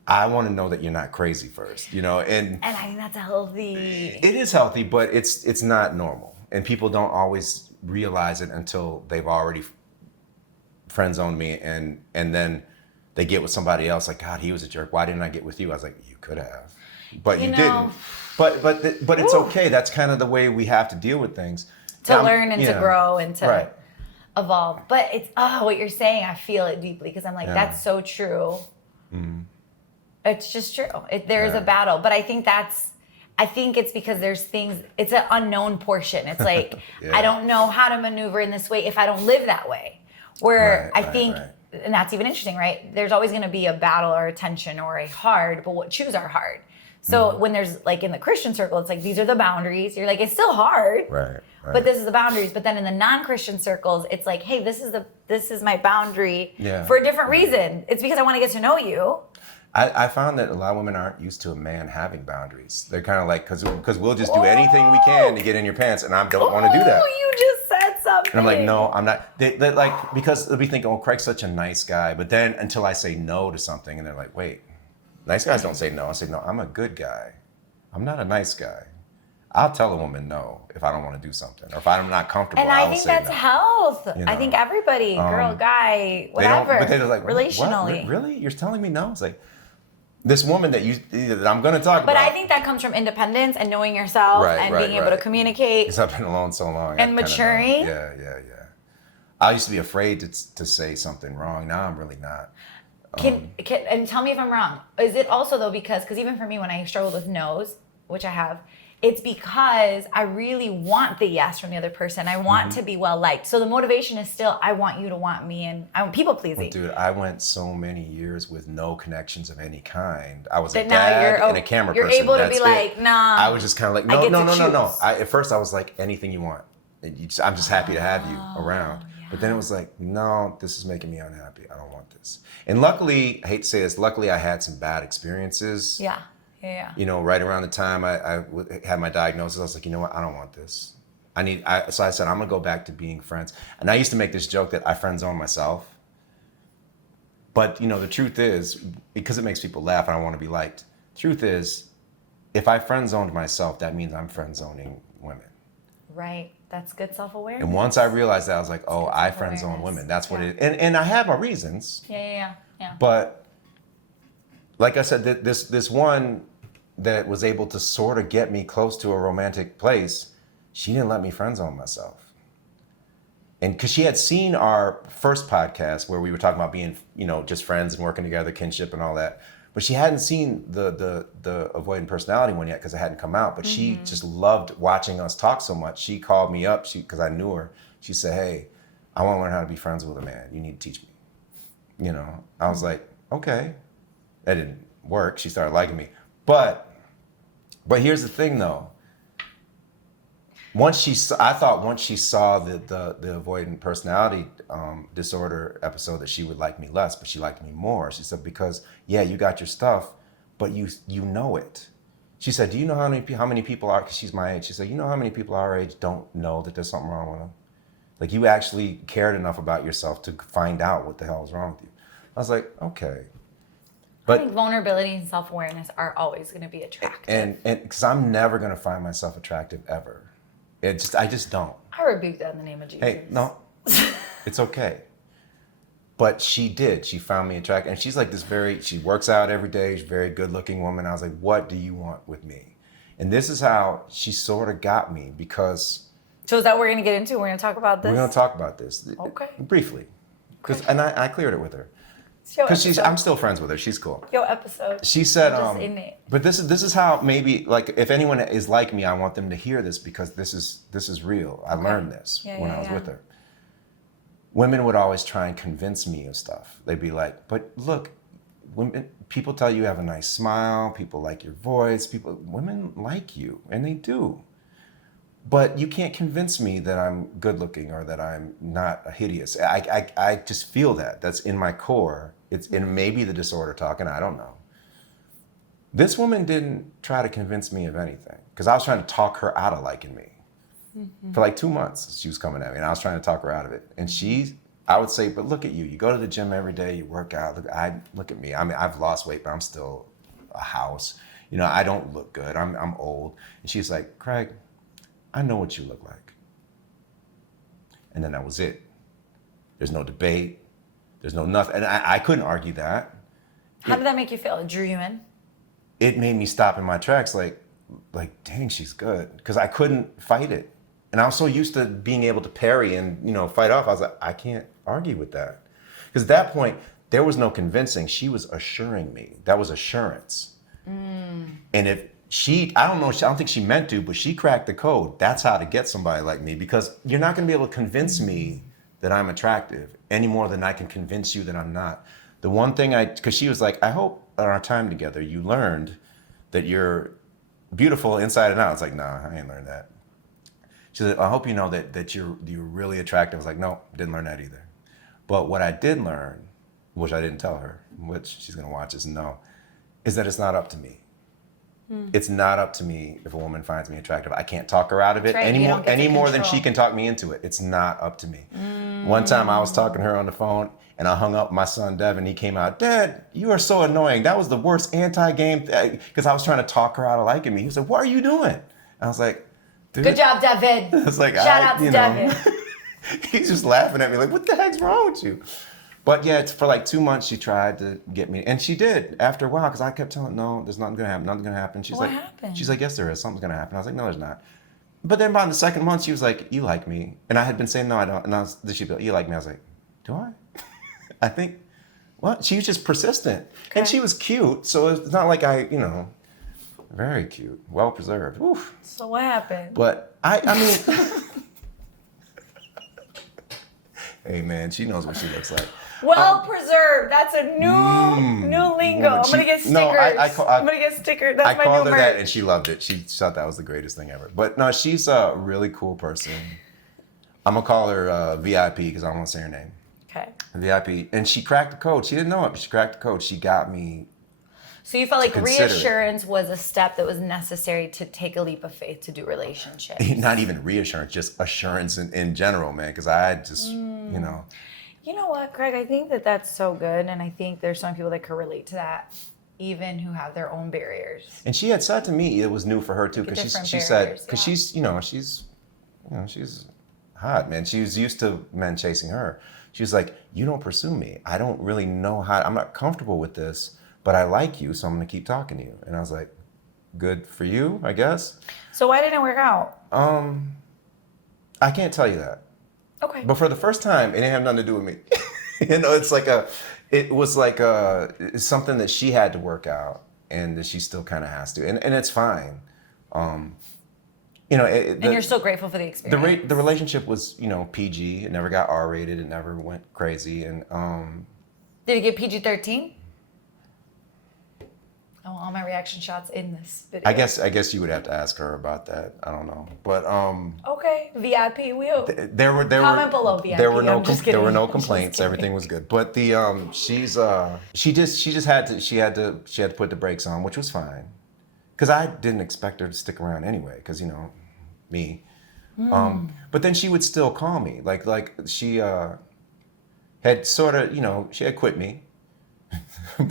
I want to know that you're not crazy first, you know, and I think that's healthy. It is healthy, but it's not normal, and people don't always realize it until they've already friend zoned me, and then they get with somebody else. Like, God, he was a jerk. Why didn't I get with you? I was like, you could have, but you didn't. But it's okay. That's kind of the way we have to deal with things. To learn and to grow and to evolve. But it's what you're saying, I feel it deeply, because I'm like, that's so true. It's just true. There's a battle, but I think it's because there's things, it's an unknown portion. It's like, I don't know how to maneuver in this way if I don't live that way. Where I think, and that's even interesting, right? There's always going to be a battle or a tension or a hard, but choose our hard. So when there's, like, in the Christian circle, it's like, these are the boundaries. You're like, it's still hard. Right. But this is the boundaries. But then in the non-Christian circles, it's like, hey, this is my boundary for a different reason. It's because I want to get to know you. I found that a lot of women aren't used to a man having boundaries. They're kind of like, because we'll just do anything we can to get in your pants, and I don't want to do that. You just said something. And I'm like, no, I'm not. They're like, because they'll be thinking, oh, Craig's such a nice guy. But then until I say no to something, and they're like, wait, nice guys don't say no. I say, no, I'm a good guy. I'm not a nice guy. I'll tell a woman no if I don't want to do something, or if I'm not comfortable. And I think that's no. health. You know? I think everybody, girl, guy, whatever. But they're just like, relationally. what? Really? You're telling me no? It's like this woman that I'm going to talk about. But I think that comes from independence and knowing yourself and being able to communicate. Because I've been alone so long. And maturing. Yeah. I used to be afraid to say something wrong. Now I'm really not. And tell me if I'm wrong. Is it also though because even for me when I struggled with no's, which I have, it's because I really want the yes from the other person. I want to be well liked. So the motivation is still I want you to want me, and I'm people pleasing. Well, dude, I went so many years with no connections of any kind. I was a now dad and a camera person. You're able to That's be like, nah. I was just kind of like, no. At first I was like, anything you want. I'm just happy to have you around. Yeah. But then it was like, no, this is making me unhappy. I don't want this. And luckily, I hate to say this, luckily I had some bad experiences. Yeah. You know, right around the time I had my diagnosis, I was like, you know what? I don't want this. So I said, I'm gonna go back to being friends. And I used to make this joke that I friend zone myself. But you know, the truth is, because it makes people laugh and I want to be liked. Truth is, if I friend zoned myself, that means I'm friend zoning women. Right. That's good self-awareness. And once I realized that, I was like, oh, I friend zone women. That's what it is. And I have my reasons. Yeah. But like I said, this one that was able to sort of get me close to a romantic place, she didn't let me friend zone myself. And because she had seen our first podcast where we were talking about being, you know, just friends and working together, kinship and all that. But she hadn't seen the avoidant personality one yet because it hadn't come out. But she just loved watching us talk so much. She called me up because I knew her. She said, hey, I want to learn how to be friends with a man. You need to teach me. You know, I was like, okay. That didn't work. She started liking me. But here's the thing, though. Once she saw the avoidant personality disorder episode, that she would like me less, but she liked me more. She said, because you got your stuff, but you know it. She said, do you know how many people are? Because she's my age. She said, you know how many people our age don't know that there's something wrong with them? Like you actually cared enough about yourself to find out what the hell is wrong with you. I was like, okay. But, I think vulnerability and self-awareness are always going to be attractive. And because I'm never going to find myself attractive ever. I just don't. I rebuke that in the name of Jesus. Hey, no, it's okay. But she did. She found me attractive. And she's like she works out every day. She's a very good looking woman. I was like, what do you want with me? And this is how she sort of got me because. So is that what we're going to get into? We're going to talk about this? We're going to talk about this. Okay. Briefly. And I cleared it with her. Because I'm still friends with her. She's cool. Episode. She said, but this is how maybe like if anyone is like me, I want them to hear this because this is real. I learned this when I was with her. Women would always try and convince me of stuff. They'd be like, but look, people tell you have a nice smile. People like your voice. Women like you, and they do. But you can't convince me that I'm good looking or that I'm not hideous. I just feel that. That's in my core. It's in maybe the disorder talking, I don't know. This woman didn't try to convince me of anything because I was trying to talk her out of liking me. For like 2 months, she was coming at me and I was trying to talk her out of it. And I would say, but look at you. You go to the gym every day, you work out. Look at me. I mean, I've lost weight, but I'm still a house. You know, I don't look good. I'm old. And she's like, Craig, I know what you look like. And then that was it. There's no debate. There's no nothing. And I couldn't argue that. How did that make you feel? It drew you in? It made me stop in my tracks like dang, she's good. Because I couldn't fight it. And I was so used to being able to parry and, fight off. I was like, I can't argue with that. Because at that point, there was no convincing. She was assuring me. That was assurance. And if I don't think she meant to, but she cracked the code. That's how to get somebody like me, because you're not going to be able to convince me that I'm attractive any more than I can convince you that I'm not. The one thing because she was like, I hope in our time together you learned that you're beautiful inside and out. I was like, nah, I ain't learned that. She said, I hope you know that you're really attractive. I was like, no, didn't learn that either. But what I did learn, which I didn't tell her, which she's going to watch this and know, is that it's not up to me. It's not up to me if a woman finds me attractive. I can't talk her out of it any more than she can talk me into it. It's not up to me. One time I was talking to her on the phone and I hung up my son Devin. He came out, Dad, you are so annoying. That was the worst anti-game thing, because I was trying to talk her out of liking me. He was like, what are you doing? I was like, dude. Good job, David. I was like, Shout out to David. He's just laughing at me like, what the heck's wrong with you? But yeah, it's for like 2 months she tried to get me, and she did after a while because I kept telling her, no, there's nothing gonna happen, nothing's gonna happen. What happened? She's like, yes, there is, something's gonna happen. I was like, no, there's not. But then by the second month, she was like, you like me, and I had been saying no, I don't, and she'd be like, you like me? I was like, do I? I think. What? She was just persistent, and she was cute, so it's not like very cute, well preserved. Oof. So what happened? But I mean. Hey man, she knows what she looks like. Well preserved. That's a new lingo. I'm gonna get stickers. No, I'm gonna get stickers. That's my new merch. I called her that, and she loved it. She thought that was the greatest thing ever. But no, she's a really cool person. I'm gonna call her VIP because I don't want to say her name. Okay. VIP, and she cracked the code. She didn't know it, but she cracked the code. She got me. So you felt like reassurance was a step that was necessary to take a leap of faith to do relationships. Not even reassurance, just assurance in general, man. Because I just, You know what, Craig? I think that that's so good, and I think there's some people that could relate to that, even who have their own barriers. And she had said to me it was new for her too, because she said because she's hot, man. She was used to men chasing her. She was like, you don't pursue me. I don't really know how. I'm not comfortable with this. But I like you, so I'm gonna keep talking to you. And I was like, good for you, I guess. So why didn't it work out? I can't tell you that. Okay. But for the first time, it didn't have nothing to do with me. It was like it's something that she had to work out, and that she still kind of has to, and it's fine. And you're still grateful for the experience. The relationship was, PG. It never got R-rated. It never went crazy, and Did it get PG-13? I want all my reaction shots in this video. I guess you would have to ask her about that. I don't know, but okay, VIP. There were comment below VIP. There were no complaints. Everything was good. But she just had to put the brakes on, which was fine, because I didn't expect her to stick around anyway, because me. But then she would still call me, like she had sort of she had quit me.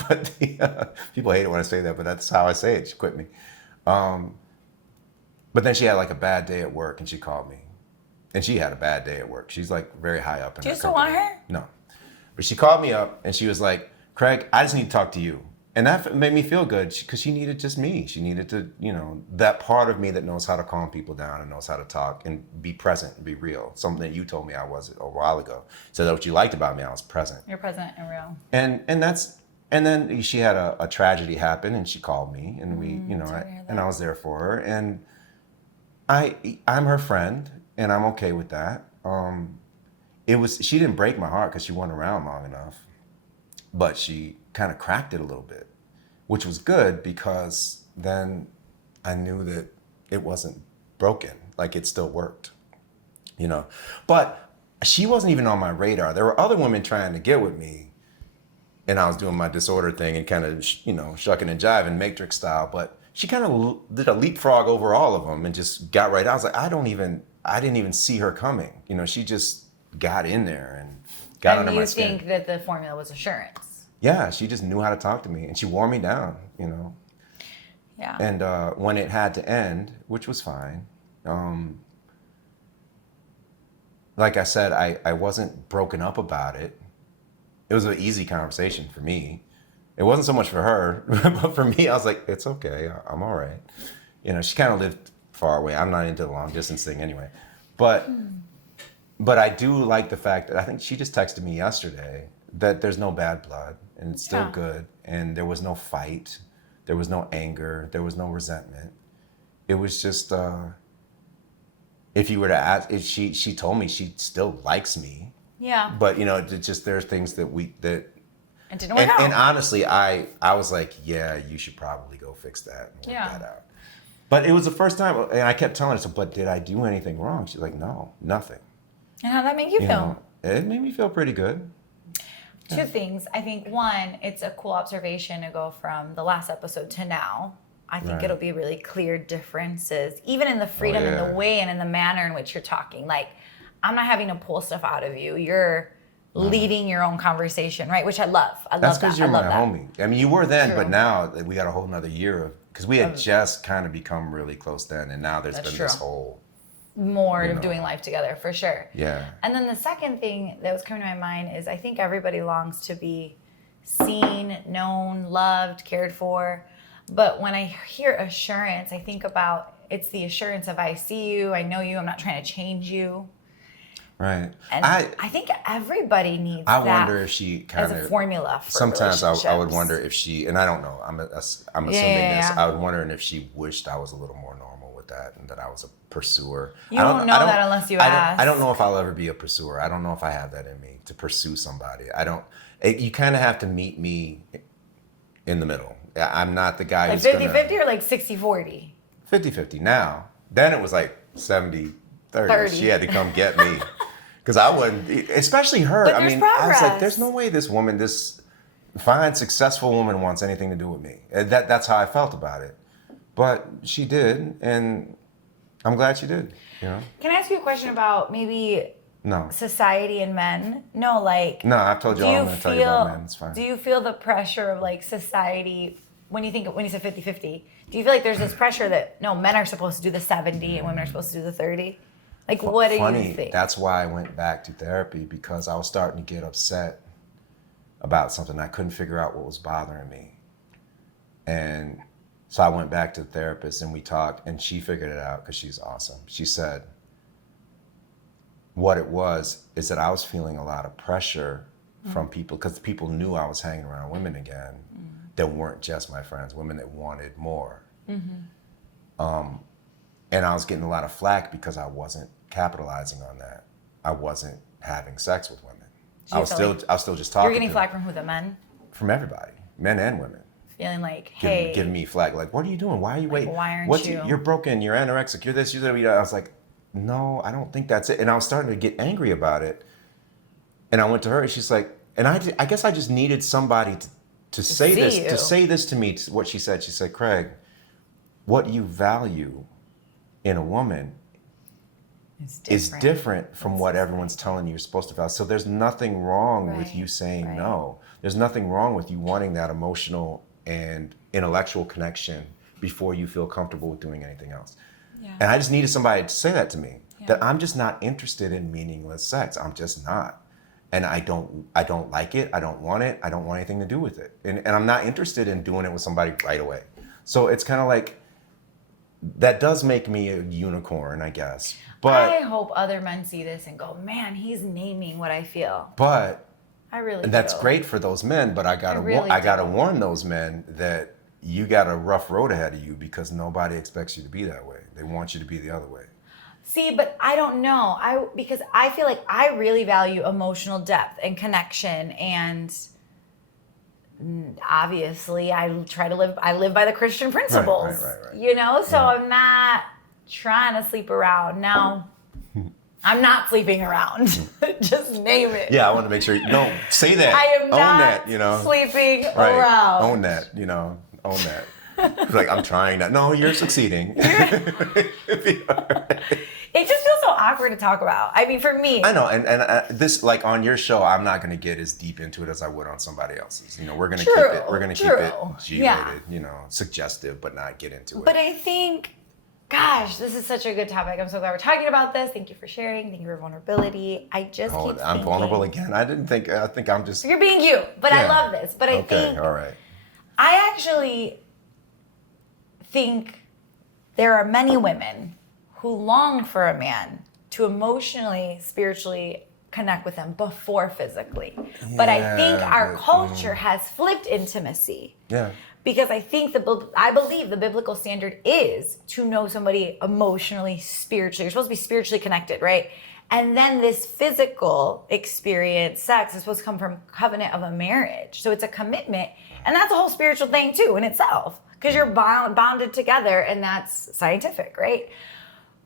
But people hate it when I say that, but that's how I say it. She quit me. But then she had like a bad day at work, and she called me. And she had a bad day at work. She's like very high up in her Do you still want her? No. But she called me up, and she was like, Craig, I just need to talk to you. And that made me feel good, because she needed just me. She needed to, that part of me that knows how to calm people down and knows how to talk and be present and be real. Something that you told me I was a while ago. So that what you liked about me, I was present. You're present and real. And then she had a tragedy happen, and she called me, and and I was there for her, and I'm her friend, and I'm okay with that. She didn't break my heart because she wasn't around long enough, but she kind of cracked it a little bit, which was good, because then I knew that it wasn't broken, like it still worked, But she wasn't even on my radar. There were other women trying to get with me, and I was doing my disorder thing and kind of, shucking and jiving, Matrix style. But she kind of did a leapfrog over all of them and just got right out. I was like, I didn't even see her coming. She just got in there and got under my skin. And you think that the formula was assurance? Yeah, she just knew how to talk to me, and she wore me down, Yeah. And when it had to end, which was fine, like I said, I wasn't broken up about it. It was an easy conversation for me. It wasn't so much for her, but for me, I was like, it's okay, I'm all right. She kind of lived far away. I'm not into the long distance thing anyway. But I do like the fact that I think she just texted me yesterday that there's no bad blood, and it's still good, and there was no fight, there was no anger, there was no resentment. It was just, if you were to ask, if she told me she still likes me. Yeah. But just there's things that it didn't work out. And honestly, I was like, yeah, you should probably go fix that and work that out. But it was the first time, and I kept telling her, but did I do anything wrong? She's like, no, nothing. And how'd that make you feel? It made me feel pretty good. Two things. I think, one, it's a cool observation to go from the last episode to now. I think it'll be really clear differences, even in the freedom and the way and in the manner in which you're talking. Like, I'm not having to pull stuff out of you. You're leading your own conversation, right? Which I love. That's because you're my that. homie. I mean, you were then, True. but now we got a whole nother year of, because we had just kind of become really close then, and now there's been this whole more of doing life together, for sure. Yeah. And then the second thing that was coming to my mind is I think everybody longs to be seen, known, loved, cared for. But when I hear assurance, I think about it's the assurance of I see you, I know you, I'm not trying to change you. Right. And I think everybody needs that. I wonder if she kind of as a formula for sometimes I would relationships. wonder if she, and I don't know, I'm assuming this. Yeah. I would wonder if she wished I was a little more normal with that, and that I was a pursuer. You don't know that unless you ask. I don't know if I'll ever be a pursuer. I don't know if I have that in me to pursue somebody. You kind of have to meet me in the middle. I'm not the guy like who's 50-50 or like 60-40? 50-50 now. Then it was like 70-30. 30. She had to come get me. Because I wouldn't, especially her. But I there's mean, I was like, progress. there's no way this woman, this fine, successful woman wants anything to do with me. That's how I felt about it. But she did, and I'm glad she did. You know? Can I ask you a question about maybe society and men? No, like. No, I've told you all I'm going to tell you about men. It's fine. Do you feel the pressure of like society when you said 50-50? Do you feel like there's this pressure that no, men are supposed to do the 70 and women are supposed to do the 30? Like, what do you think? That's why I went back to therapy, because I was starting to get upset about something. I couldn't figure out what was bothering me. And so I went back to the therapist and we talked, and she figured it out because she's awesome. She said, what it was is that I was feeling a lot of pressure from people, because people knew I was hanging around women again that weren't just my friends, women that wanted more. And I was getting a lot of flack because I wasn't capitalizing on that. I wasn't having sex with women. I was still just talking. You're getting to flack from who? The men? From everybody, men and women. Feeling like, hey, giving me flack. Like, what are you doing? Why are you waiting? Why aren't you? You're broken. You're anorexic. You're this. You're that. I was like, no, I don't think that's it. And I was starting to get angry about it. And I went to her, and she's like, and I guess I just needed somebody to say this to me. What she said. She said, Craig, what you value in a woman is different from what everyone's telling you you're supposed to value. So there's nothing wrong with you saying no. There's nothing wrong with you wanting that emotional and intellectual connection before you feel comfortable with doing anything else. Yeah. And I just needed somebody to say that to me, that I'm just not interested in meaningless sex. I'm just not. And I don't like it. I don't want it. I don't want anything to do with it. And I'm not interested in doing it with somebody right away. So it's kind of like, that does make me a unicorn, I guess. But I hope other men see this and go, man, he's naming what I feel. But I really and that's great for those men, but I gotta warn those men that you got a rough road ahead of you, because nobody expects you to be that way. They want you to be the other way. See, but I don't know. Because I feel like I really value emotional depth and connection, and obviously I live by the Christian principles, right. You know, so I'm not trying to sleep around. Now, I'm not sleeping around. Just name it. Yeah, I want to make sure, no, say that. I am Own not that, you know. sleeping around. Own that, you know, own that. Like, I'm trying that. No, you're succeeding. It just feels so awkward to talk about. I mean, for me. I know, and this, like, on your show, I'm not going to get as deep into it as I would on somebody else's. You know, we're going to keep it G-rated, you know, suggestive, but not get into it. But I think, gosh, this is such a good topic. I'm so glad we're talking about this. Thank you for sharing. Thank you for vulnerability. I just keep I'm vulnerable again. I think I'm just. You're being you, but I love this. But I think. All right. I actually think there are many women who long for a man to emotionally, spiritually connect with them before physically. But I think our culture has flipped intimacy. Yeah. Because I believe the biblical standard is to know somebody emotionally, spiritually. You're supposed to be spiritually connected, right? And then this physical experience, sex, is supposed to come from covenant of a marriage. So it's a commitment. And that's a whole spiritual thing too in itself, because you're bonded together, and that's scientific, right?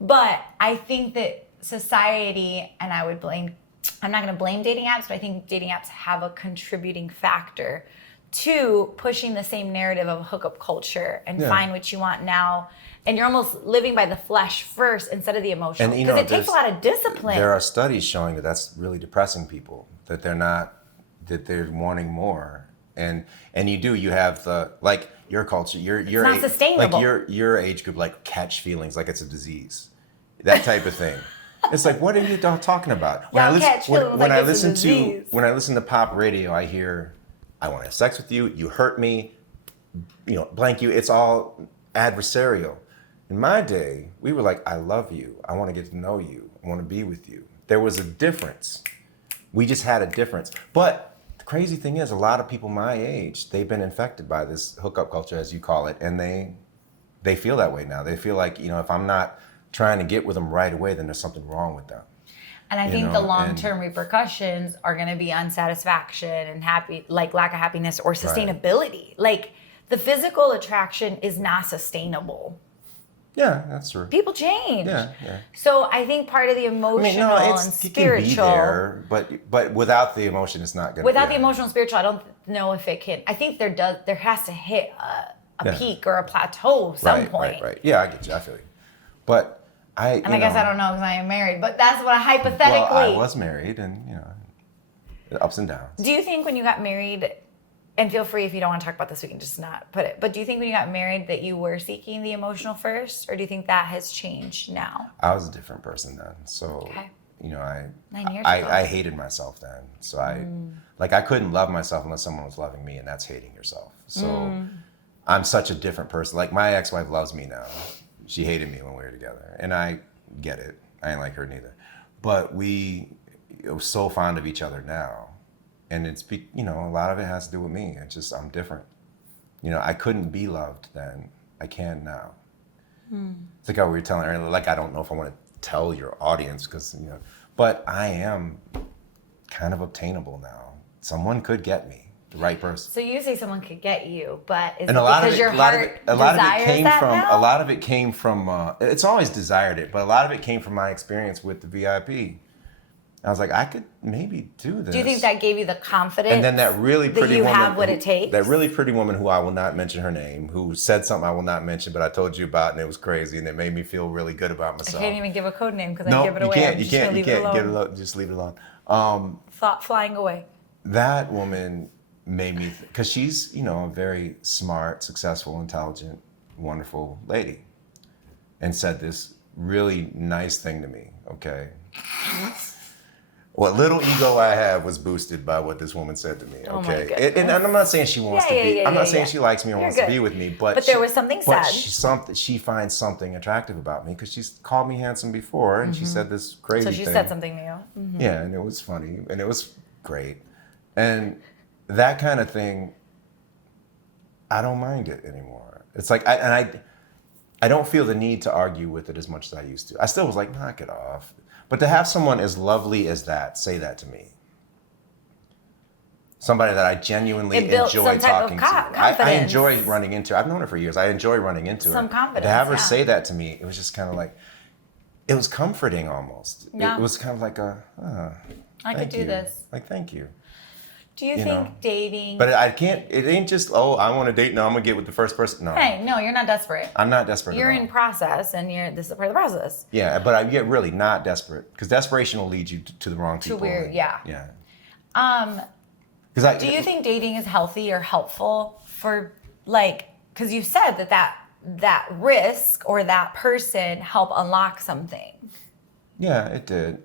But I think that society, and I'm not going to blame dating apps, but I think dating apps have a contributing factor to pushing the same narrative of hookup culture and Yeah. find what you want now. And you're almost living by the flesh first instead of the emotional. And, you Because know, it takes a lot of discipline. There are studies showing that that's really depressing people, that they're wanting more. And you have the, like, your culture, your not sustainable. Like your age group, like, catch feelings like it's a disease, that type of thing. It's like, what are you talking about? When I listen to pop radio, I hear, I want to have sex with you, you hurt me, blank you. It's all adversarial. In my day, we were like, I love you. I want to get to know you. I want to be with you. There was a difference. We just had a difference. But the crazy thing is, a lot of people my age, they've been infected by this hookup culture, as you call it, and they feel that way now. They feel like, if I'm not trying to get with them right away, then there's something wrong with them. And I think the long-term repercussions are going to be unsatisfaction and lack of happiness or sustainability. Right. Like, the physical attraction is not sustainable. Yeah, that's true. People change. Yeah. So I think part of the emotional and spiritual. It can be there, but without the emotion, it's not going to. Without the emotional and spiritual, I don't know if it can. I think there has to hit a peak or a plateau at some point. Right. Yeah, I get you. I feel you. But I guess I don't know because I am married. But that's what hypothetically. Well, I was married, and ups and downs. Do you think when you got married? And feel free if you don't want to talk about this, we can just not put it. But do you think when you got married that you were seeking the emotional first? Or do you think that has changed now? I was a different person then. So, okay. 9 years ago. I hated myself then. So I couldn't love myself unless someone was loving me, and that's hating yourself. So I'm such a different person. Like, my ex-wife loves me now. She hated me when we were together. And I get it. I ain't like her neither. But we are so fond of each other now. And it's, a lot of it has to do with me. It's just, I'm different. I couldn't be loved then. I can now. It's like how we were telling earlier, like, I don't know if I want to tell your audience because, but I am kind of obtainable now. Someone could get me, the right person. So you say someone could get you, but is it because because your heart desires that now? A lot of it came from, it's always desired it, but a lot of it came from my experience with the VIP. I was like, I could maybe do this. Do you think that gave you the confidence? And then that really pretty woman, have what it takes? That really pretty woman who I will not mention her name, who said something I will not mention, but I told you about, and it was crazy, and it made me feel really good about myself. I can't even give a code name because I give it away. You can't. Leave it alone. Just leave it alone. Thought flying away. That woman made me, because she's, a very smart, successful, intelligent, wonderful lady, and said this really nice thing to me. Okay. What little ego I have was boosted by what this woman said to me. Okay, and I'm not saying she wants to be. I'm not saying she likes me or wants to be with me. But there was something said. She finds something attractive about me because she's called me handsome before, and she said this crazy thing. So she said something to you. Mm-hmm. Yeah, and it was funny, and it was great, and that kind of thing. I don't mind it anymore. It's like I don't feel the need to argue with it as much as I used to. I still was like, knock it off. But to have someone as lovely as that say that to me, somebody that I genuinely enjoy talking to, I enjoy running into. I've known her for years. I enjoy running into her. Some confidence. To have her say that to me, it was just kind of like, it was comforting almost. Yeah. It was kind of like I could do this. Like, thank you. Do you think dating? But I can't. It ain't just I want to date now. I'm gonna get with the first person. No. Hey, no, you're not desperate. I'm not desperate. You're in process, and this is a part of the process. Yeah, but I get really not desperate because desperation will lead you to the wrong people. Too weird. Yeah. Yeah. Do you think dating is healthy or helpful for because you said that risk or that person help unlock something? Yeah, it did.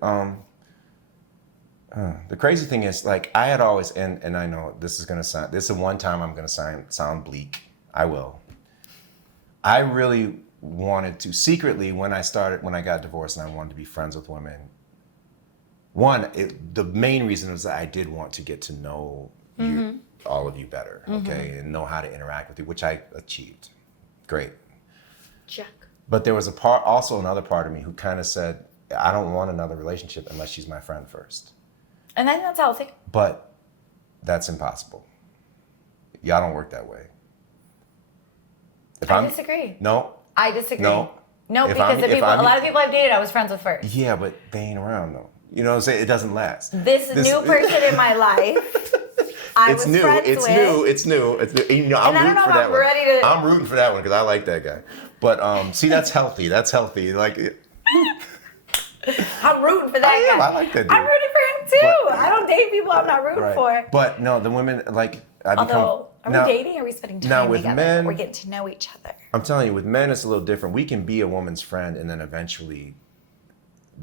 The crazy thing is, I had always, and I know this is the one time I'm gonna sound bleak. I will. I really wanted to, secretly, when I got divorced and I wanted to be friends with women, the main reason was that I did want to get to know you, all of you better, okay, and know how to interact with you, which I achieved. Great. Check. But there was also another part of me who kind of said, I don't want another relationship unless she's my friend first. And I think that's healthy. But that's impossible. Y'all don't work that way. I disagree. No. I disagree. No. No, because a lot of people I've dated I was friends with first. Yeah, but they ain't around though. You know what I'm saying? It doesn't last. This new person in my life It's new. It's new. It's new. It's new. You know, I'm rooting for that one. I'm rooting for that one because I like that guy. But see, that's healthy. That's healthy. Like. I'm rooting for that guy. I like that dude. I'm rooting for him too. I don't date people I'm not rooting for. But no, the women like. Are we dating? Or are we spending time now with together? men, we're getting to know each other. I'm telling you, with men, it's a little different. We can be a woman's friend and then eventually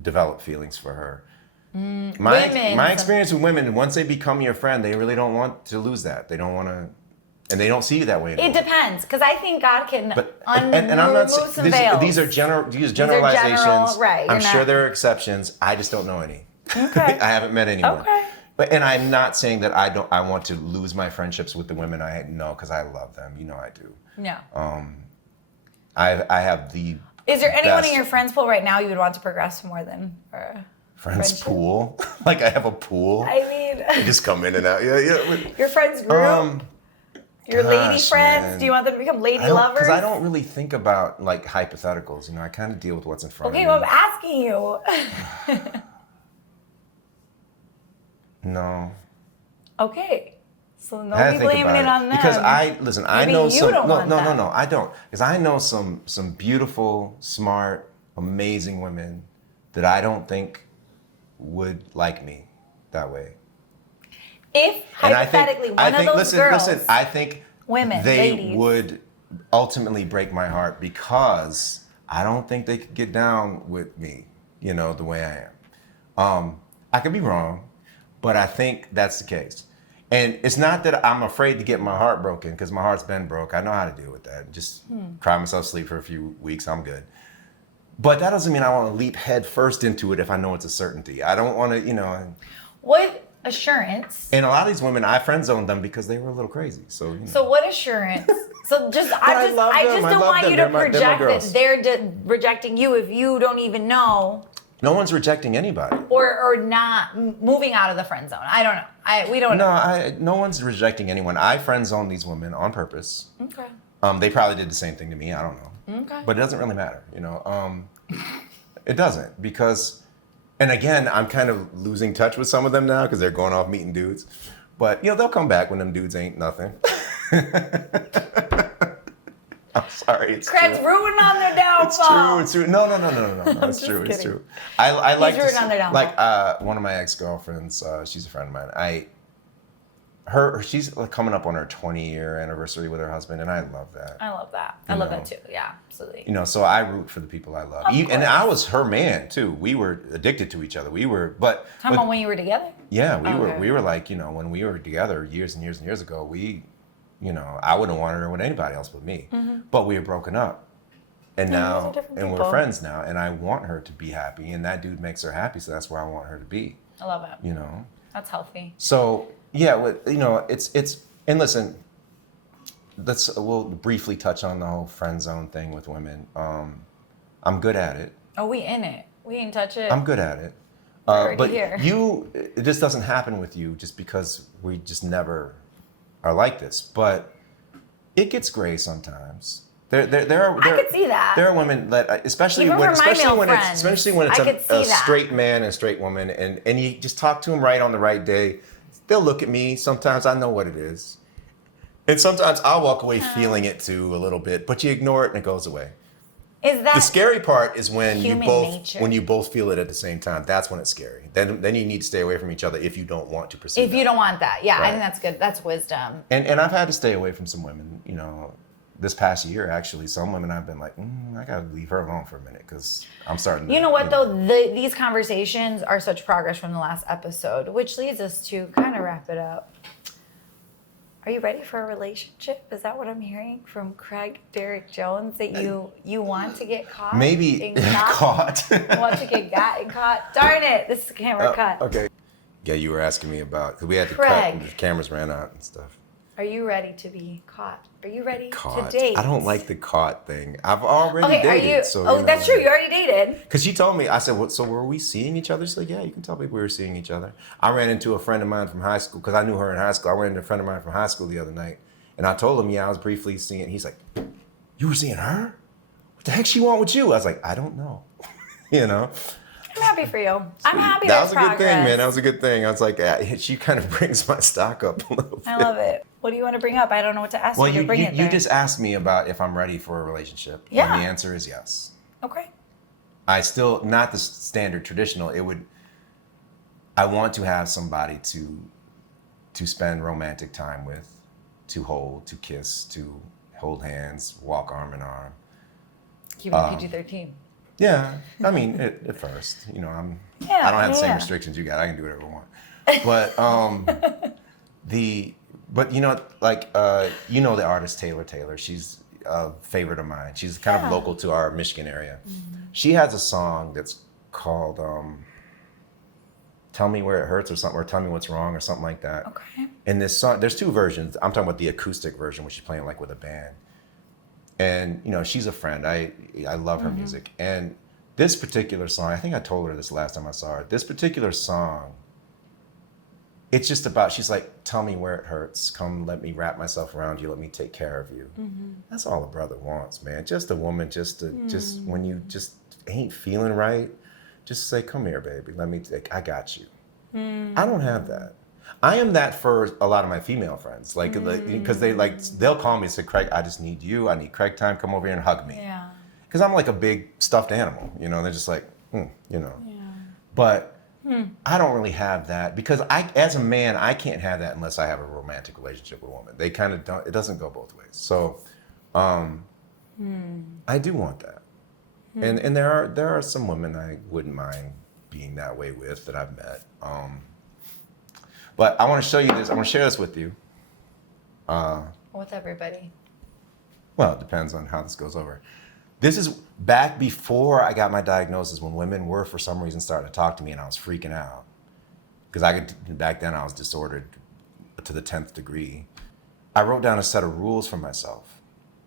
develop feelings for her. My experience with women, once they become your friend, they really don't want to lose that. They don't want to, and they don't see you that way anymore. It depends, because I think God can and I'm not remove some veils. These are generalizations. Right? I'm sure there are exceptions. I just don't know any. Okay. I haven't met anyone. Okay. And I'm not saying that I want to lose my friendships with the women I know because I love them. You know I do. No. I have the. Is there anyone in your friends pool right now you would want to progress more than? Friends pool? Like I have a pool? I mean. You just come in and out. Yeah. Your friends group? Your lady friends? Man. Do you want them to become lady lovers? Because I don't really think about like hypotheticals. You know, I kind of deal with what's in front of me. Okay, well I'm asking you. No. Okay. So nobody blaming it on them. Because I know some. No, I don't. Because I know some beautiful, smart, amazing women that I don't think would like me that way. If hypothetically one of those girls, I think women, they ladies, would ultimately break my heart because I don't think they could get down with me, you know, the way I am. I could be wrong. But I think that's the case. And it's not that I'm afraid to get my heart broken, because my heart's been broke. I know how to deal with that. Just cry myself to sleep for a few weeks, I'm good. But that doesn't mean I want to leap head first into it if I know it's a certainty. I don't want to, you know. What assurance? And a lot of these women, I friend zoned them because they were a little crazy. So, you know. So what assurance? So just, I just don't want you to project that they're rejecting you if you don't even know. No one's rejecting anybody. Or not moving out of the friend zone. I don't know. We don't know. No one's rejecting anyone. I friend zone these women on purpose. Okay. They probably did the same thing to me. I don't know. Okay. But it doesn't really matter, you know. It doesn't because, and again, I'm kind of losing touch with some of them now because they're going off meeting dudes. But you know, they'll come back when them dudes ain't nothing. I'm sorry, it's Craig's true. rooting on their downfall. It's true. No. It's true. Kidding. It's true. I like He's rooting on their downfall. Like one of my ex-girlfriends. She's a friend of mine. She's coming up on her 20-year anniversary with her husband, and I love that. I love that. I love that too. Yeah, absolutely. You know, so I root for the people I love. And I was her man too. We were addicted to each other. We were, but talking about when you were together. Yeah, we were like, you know, when we were together years and years and years ago. You know, I wouldn't have wanted her with anybody else but me. But we were broken up. And now, and we're friends now, and I want her to be happy, and that dude makes her happy, so that's where I want her to be. I love it. You know? That's healthy. So, yeah, you know, it's, and listen, we'll briefly touch on the whole friend zone thing with women. I'm good at it. Oh, we in it. We ain't touch it. I'm good at it. But it just doesn't happen with you just because we just never are like this, but it gets gray sometimes. There are. I could see that. There are women that, especially when it's a straight man and a straight woman, and you just talk to them right on the right day. They'll look at me. Sometimes I know what it is, and sometimes I'll walk away feeling it too a little bit. But you ignore it and it goes away. Is that the scary part? Is when nature? When you both feel it at the same time. That's when it's scary. Then you need to stay away from each other if you don't want to pursue. If you don't want that, yeah, right. I think that's good. That's wisdom. And I've had to stay away from some women. You know, this past year actually, some women I've been like, I gotta leave her alone for a minute because I'm starting to. You know what though? These conversations are such progress from the last episode, which leads us to kind of wrap it up. Are you ready for a relationship? Is that what I'm hearing from Craig Derek Jones? That you want to get caught? Maybe caught. You want to get got and caught? Darn it! This is camera cut. Okay. Yeah, you were asking me about because we had to cut and the cameras ran out and stuff. Are you ready to be caught? Are you ready to date? I don't like the caught thing. I've already dated. So, that's true. You already dated. Because she told me, I said, so were we seeing each other? She's like, yeah, you can tell people we were seeing each other. I ran into a friend of mine from high school because I knew her in high school. I ran into a friend of mine from high school the other night. And I told him, I was briefly seeing. He's like, you were seeing her? What the heck she want with you? I was like, I don't know. You know? I'm happy for you. I'm happy That there's was a good thing, man. That was progress. a good thing. I was like, she kind of brings my stock up a little bit. I love it. What do you want to bring up? I don't know what to ask Well, you to bring it you there. just asked me about if I'm ready for a relationship. Yeah. And the answer is yes. Okay. I still, not the standard traditional, I want to have somebody to spend romantic time with, to hold, to kiss, to hold hands, walk arm in arm. Keep it PG-13. Yeah, I mean, at first, I don't have the same restrictions you got. I can do whatever I want. But the artist Taylor. She's a favorite of mine. She's kind of local to our Michigan area. Mm-hmm. She has a song that's called "Tell Me Where It Hurts" or something, or "Tell Me What's Wrong" or something like that. Okay. And this song, there's two versions. I'm talking about the acoustic version, where she's playing like with a band. And she's a friend. I love her music. And this particular song, I think I told her this last time I saw her. This particular song, it's just about, she's like, tell me where it hurts. Come, let me wrap myself around you. Let me take care of you. Mm-hmm. That's all a brother wants, man. Just a woman, just when you just ain't feeling right, just say, come here, baby. I got you. I don't have that. I am that for a lot of my female friends, because they'll call me and say, Craig, I just need you. I need Craig time. Come over here and hug me. Yeah. Because I'm like a big stuffed animal, they're just like, Yeah. But I don't really have that because as a man, I can't have that unless I have a romantic relationship with a woman. They kind of don't, it doesn't go both ways. So I do want that. And there are some women I wouldn't mind being that way with that I've met. But I want to show you this. I want to share this with you. With everybody. Well, it depends on how this goes over. This is back before I got my diagnosis, when women were, for some reason, starting to talk to me, and I was freaking out. Because back then I was disordered to the 10th degree. I wrote down a set of rules for myself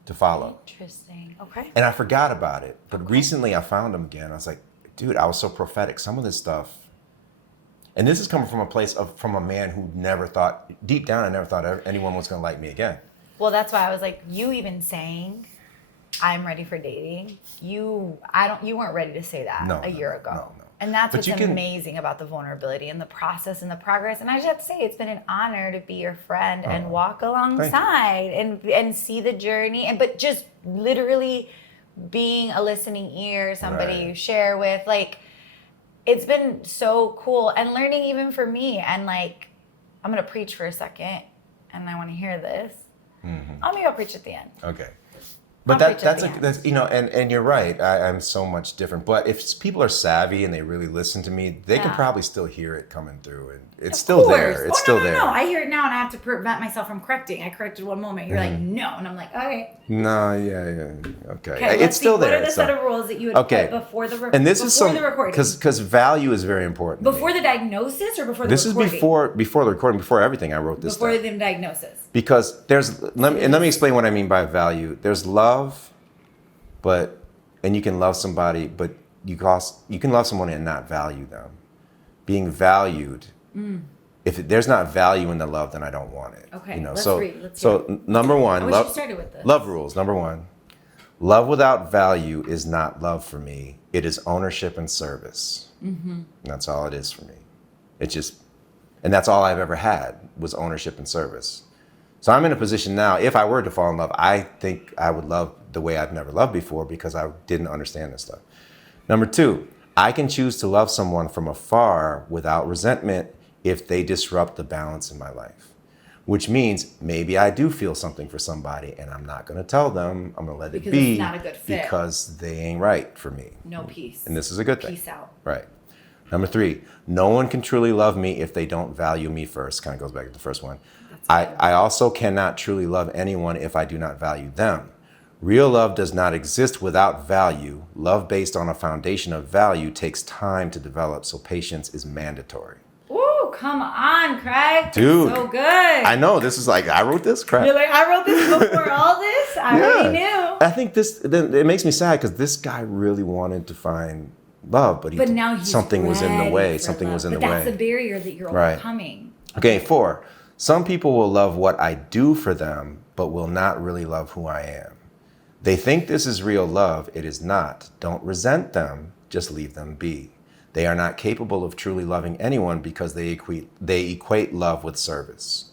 to follow. Interesting. Okay. And I forgot about it. But recently I found them again. I was like, dude, I was so prophetic. Some of this stuff. And this is coming from a place from a man who never thought, deep down, I never thought anyone was going to like me again. Well, that's why I was like, you even saying, I'm ready for dating. You weren't ready to say that a year ago. No. And that's what's amazing about the vulnerability and the process and the progress. And I just have to say, it's been an honor to be your friend and walk alongside and see the journey. But just literally being a listening ear, somebody you share with, it's been so cool and learning even for me. And I'm going to preach for a second and I want to hear this. Mm-hmm. Maybe I'll preach at the end. Okay. But that's and you're right. I'm so much different. But if people are savvy and they really listen to me, they can probably still hear it coming through, and it's still there. It's still there. No, I hear it now, and I have to prevent myself from correcting. I corrected one moment. You're like, no, and I'm like, okay. No, yeah, okay. It's still there. What are the set of rules that you would put before the recording? And this is the recording? Because value is very important. Before the diagnosis or before the recording? This is before the recording, before everything. I wrote this before stuff. the diagnosis. Because let me explain what I mean by value. There's love. And you can love somebody, but you can love someone and not value them. Being valued, if there's not value in the love, then I don't want it. Okay, let's read. Number one, you started with this. Love rules. Number one, love without value is not love for me. It is ownership and service. Mm-hmm. And that's all it is for me. And that's all I've ever had was ownership and service. So I'm in a position now, if I were to fall in love, I think I would love the way I've never loved before because I didn't understand this stuff. Number two, I can choose to love someone from afar without resentment if they disrupt the balance in my life. Which means maybe I do feel something for somebody and I'm not going to tell them. I'm going to let it be. It's not a good fit. Because they ain't right for me. No peace. And this is a good thing. Peace out. Right. Number three, no one can truly love me if they don't value me first. Kind of goes back to the first one. I also cannot truly love anyone if I do not value them. Real love does not exist without value. Love based on a foundation of value takes time to develop, so patience is mandatory. Ooh, come on, Craig. Dude. So good. I know, this is like, I wrote this crap. You're like, I wrote this before all this? I already knew. I think it makes me sad because this guy really wanted to find love, but now something was in the way. Something was in the way. But that's the barrier that you're overcoming. Okay, 4. Some people will love what I do for them, but will not really love who I am. They think this is real love. It is not. Don't resent them. Just leave them be. They are not capable of truly loving anyone because they equate love with service.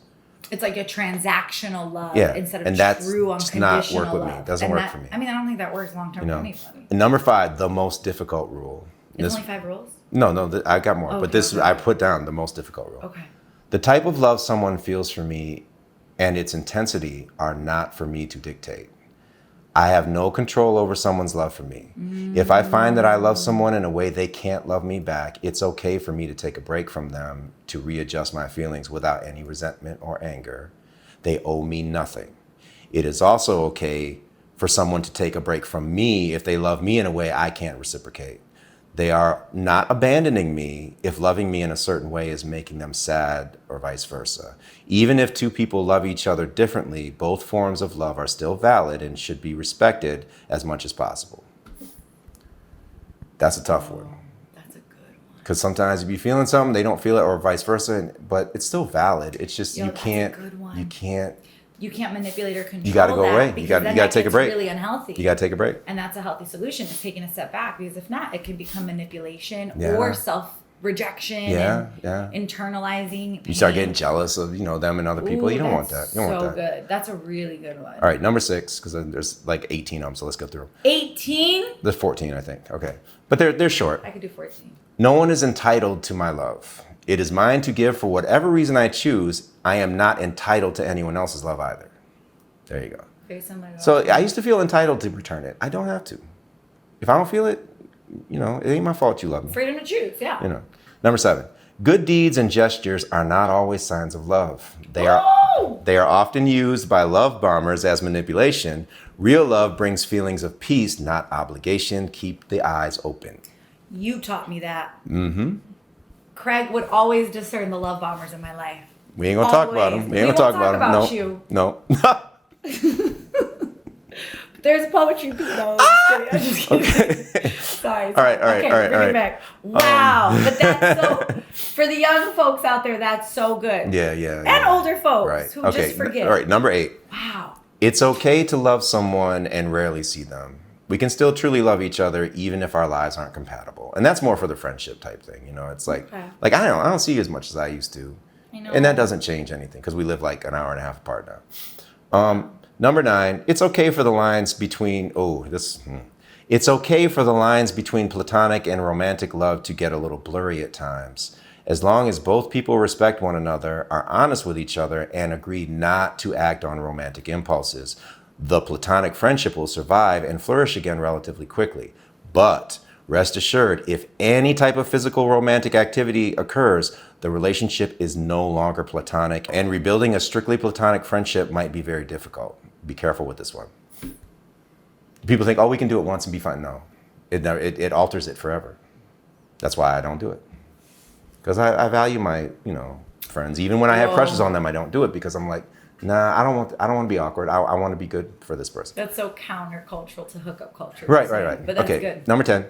It's like a transactional love instead of and that's true just unconditional not work with love. me. It doesn't And work for me. I mean, I don't think that works long term for anybody. And number 5, the most difficult rule. It's only 5 rules? No, I got more. But this I put down the most difficult rule. Okay. The type of love someone feels for me and its intensity are not for me to dictate. I have no control over someone's love for me. If I find that I love someone in a way they can't love me back, it's okay for me to take a break from them to readjust my feelings without any resentment or anger. They owe me nothing. It is also okay for someone to take a break from me if they love me in a way I can't reciprocate. They are not abandoning me if loving me in a certain way is making them sad or vice versa. Even if 2 people love each other differently, both forms of love are still valid and should be respected as much as possible. That's a tough one. That's a good one. Because sometimes you be feeling something, they don't feel it, or vice versa, but it's still valid. It's just you can't manipulate or control. You got to go away. You got to take a break. Really unhealthy. You got to take a break. And that's a healthy solution, is taking a step back, because if not, it can become manipulation or self-rejection and internalizing pain. You start getting jealous of, them and other people. Ooh, you don't want that. You don't want that. Good. That's a really good one. All right, number 6, because there's like 18 of them, so let's go through. 18? There's 14, I think. Okay. But they're short. I could do 14. No one is entitled to my love. It is mine to give for whatever reason I choose. I am not entitled to anyone else's love either. There you go. Very similar to So I used to feel entitled to return it. I don't have to. If I don't feel it, it ain't my fault you love me. Freedom to choose, yeah. Number 7. Good deeds and gestures are not always signs of love. They are often used by love bombers as manipulation. Real love brings feelings of peace, not obligation. Keep the eyes open. You taught me that. Mm-hmm. Craig would always discern the love bombers in my life. We ain't gonna talk about them. We ain't gonna talk about them. You. No. There's poetry people. I'm just kidding. Okay. Sorry. All right. Bring it back. Wow. But that's so, for the young folks out there, that's so good. Yeah. And older folks who just forget. All right, number 8. Wow. It's okay to love someone and rarely see them. We can still truly love each other even if our lives aren't compatible. And that's more for the friendship type thing. It's like I don't see you as much as I used to. I know. And that doesn't change anything because we live like an hour and a half apart now. Number 9, it's okay for the lines between it's okay for the lines between platonic and romantic love to get a little blurry at times. As long as both people respect one another, are honest with each other, and agree not to act on romantic impulses, the platonic friendship will survive and flourish again relatively quickly. But rest assured, if any type of physical romantic activity occurs, the relationship is no longer platonic, and rebuilding a strictly platonic friendship might be very difficult. Be careful with this one. People think, we can do it once and be fine. No, it alters it forever. That's why I don't do it. Because I value my, friends. Even when I have crushes on them, I don't do it because I'm like, nah, I don't want to be awkward. I want to be good for this person. That's so countercultural to hookup culture. Right. But that's good. Number 10.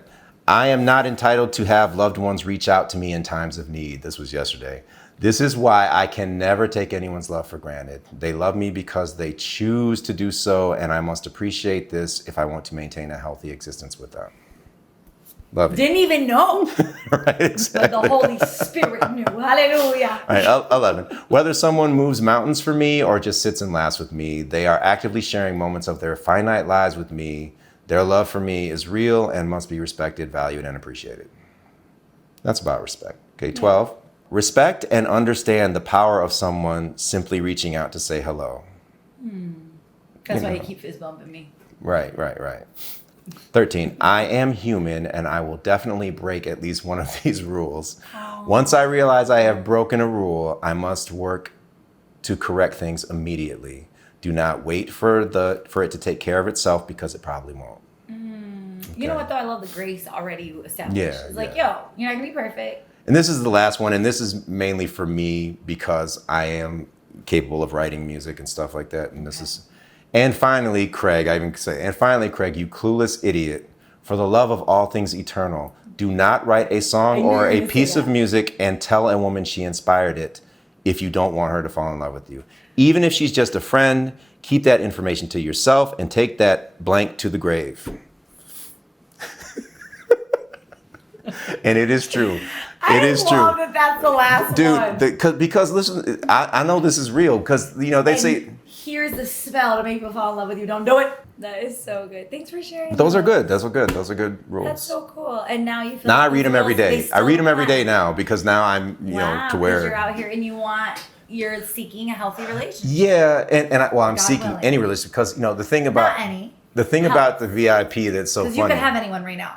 I am not entitled to have loved ones reach out to me in times of need. This was yesterday. This is why I can never take anyone's love for granted. They love me because they choose to do so, and I must appreciate this if I want to maintain a healthy existence with them. Love you. Didn't even know. Right, exactly. But the Holy Spirit knew. Hallelujah. All right, 11. Whether someone moves mountains for me or just sits and laughs with me, they are actively sharing moments of their finite lives with me. Their love for me is real and must be respected, valued, and appreciated. That's about respect. Okay, 12. Respect and understand the power of someone simply reaching out to say hello. That's why you keep fist bumping me. Right. 13. I am human and I will definitely break at least one of these rules. Once I realize I have broken a rule, I must work to correct things immediately. Do not wait for it to take care of itself because it probably won't. You know what, though? I love the grace already you established. Yeah, it's like, you're not going to be perfect. And this is the last one, and this is mainly for me because I am capable of writing music and stuff like that. And this is, and finally, Craig, you clueless idiot, for the love of all things eternal, do not write a song or a piece of music and tell a woman she inspired it if you don't want her to fall in love with you. Even if she's just a friend, keep that information to yourself and take that blank to the grave. And it is true. I love that that's the last one. Dude, because listen, I know this is real because, they say... Here's the spell to make people fall in love with you. Don't do it. That is so good. Thanks for sharing. Those are good. Those are good. Those are good rules. That's so cool. And now you feel now like I read them every day. I read them every day now because now I'm, to where... you're out here and you're seeking a healthy relationship. Yeah, I'm God seeking willing. any relationship because, the thing about... Not any. The thing about the VIP that's so funny... Because you could have anyone right now.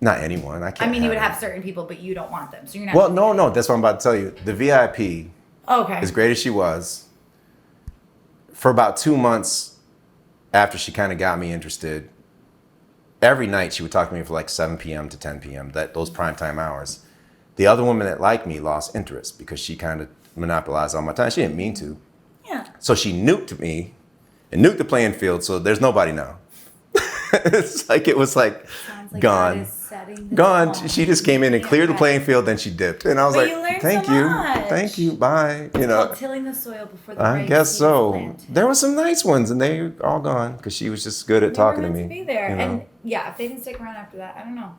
Not anyone. I can't. You would have certain people, but you don't want them. So you're not... Well, no. That's what I'm about to tell you. The VIP, okay, as great as she was, for about 2 months after she kind of got me interested, every night she would talk to me for like 7 p.m. to 10 p.m., those primetime hours. The other woman that liked me lost interest because she kind of monopolized all my time. She didn't mean to. Yeah. So she nuked me and nuked the playing field, so there's nobody now. It's like it was like gone. Gone. She just came in and cleared the playing field, then she dipped. And I was like, thank you, bye. It's called tilling the soil before the I guess so. There were some nice ones, and they all gone because she was just good at talking to me. To be there. And if they didn't stick around after that, I don't know.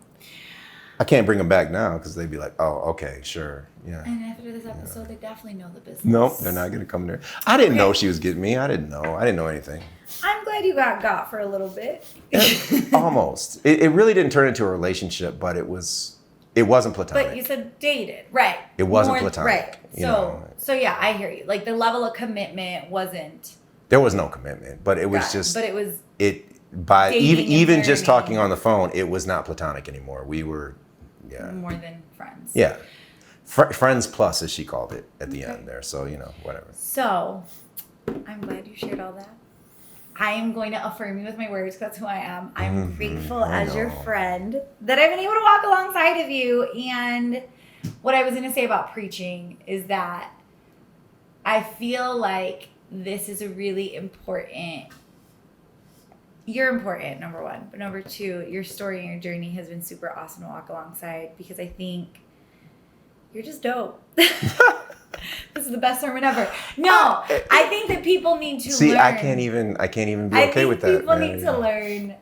I can't bring them back now because they'd be like, oh, okay, sure, yeah. And after this episode, they definitely know the business. Nope, they're not going to come there. I didn't know she was getting me. I didn't know anything. I'm glad you got for a little bit. Almost. It really didn't turn into a relationship, but it wasn't platonic. But you said dated, right? It wasn't platonic. Right. So yeah, I hear you. Like the level of commitment wasn't. There was no commitment, but it was just. But it was. By even just talking on the phone, it was not platonic anymore. We were, more than friends. Yeah, friends plus, as she called it at the end there. So whatever. So, I'm glad you shared all that. I am going to affirm you with my words because that's who I am. I'm grateful as your friend that I've been able to walk alongside of you. And what I was going to say about preaching is that I feel like this is a really important. You're important, number one. But number two, your story and your journey has been super awesome to walk alongside because I think you're just dope. This is the best sermon ever. No, I think that people need to learn. See, I can't even be okay with that. People need to learn.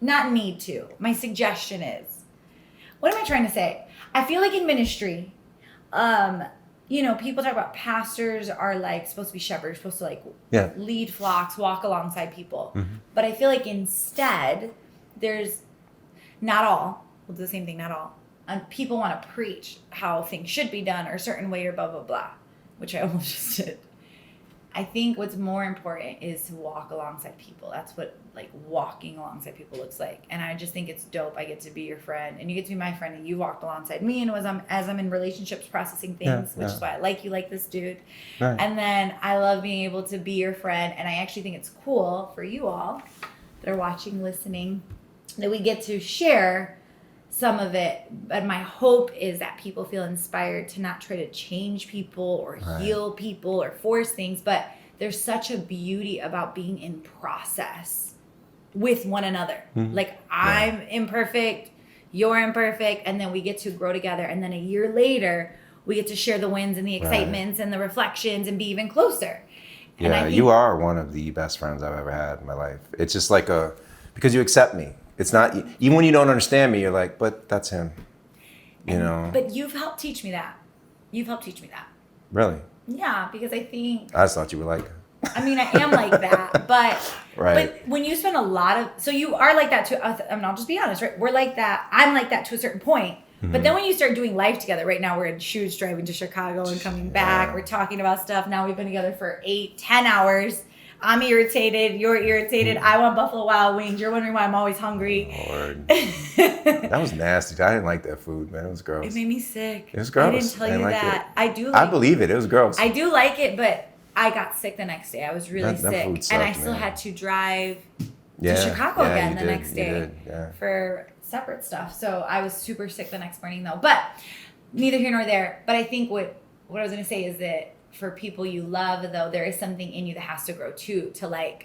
Not need to. My suggestion is, what am I trying to say? I feel like in ministry, people talk about pastors are like supposed to be shepherds, supposed to lead flocks, walk alongside people. Mm-hmm. But I feel like instead, there's not all. We'll do the same thing, not all. And people want to preach how things should be done or a certain way or blah, blah, blah, which I almost just did. I think what's more important is to walk alongside people. That's what walking alongside people looks like. And I just think it's dope. I get to be your friend and you get to be my friend and you walked alongside me. And as I'm in relationships processing things, which is why I like you like this dude. Right. And then I love being able to be your friend. And I actually think it's cool for you all that are watching, listening, that we get to share some of it, but my hope is that people feel inspired to not try to change people or heal people or force things, but there's such a beauty about being in process with one another. Mm-hmm. I'm imperfect, you're imperfect, and then we get to grow together, and then a year later, we get to share the wins and the excitements and the reflections and be even closer. And I think you are one of the best friends I've ever had in my life. It's just because you accept me. It's not, even when you don't understand me, you're like, but that's him, But you've helped teach me that. Really? Yeah, because I think. I just thought you were like. I am like that, but. Right. But when you spend a lot of, so you are like that too, I'll just be honest, right? We're like that, I'm like that to a certain point. Mm-hmm. But then when you start doing life together, right now we're in shoots driving to Chicago and coming back, we're talking about stuff. Now we've been together for 8-10 hours. I'm irritated. You're irritated. I want Buffalo Wild Wings. You're wondering why I'm always hungry. Lord. That was nasty. I didn't like that food, man. It was gross. It made me sick. It was gross. I didn't tell you that. I believe it. It was gross. I do like it, but I got sick the next day. I was really sick. That food sucked, and I still had to drive to Chicago again the next day for separate stuff. So I was super sick the next morning, though. But neither here nor there. But I think what I was going to say is that for people you love, though, there is something in you that has to grow too, to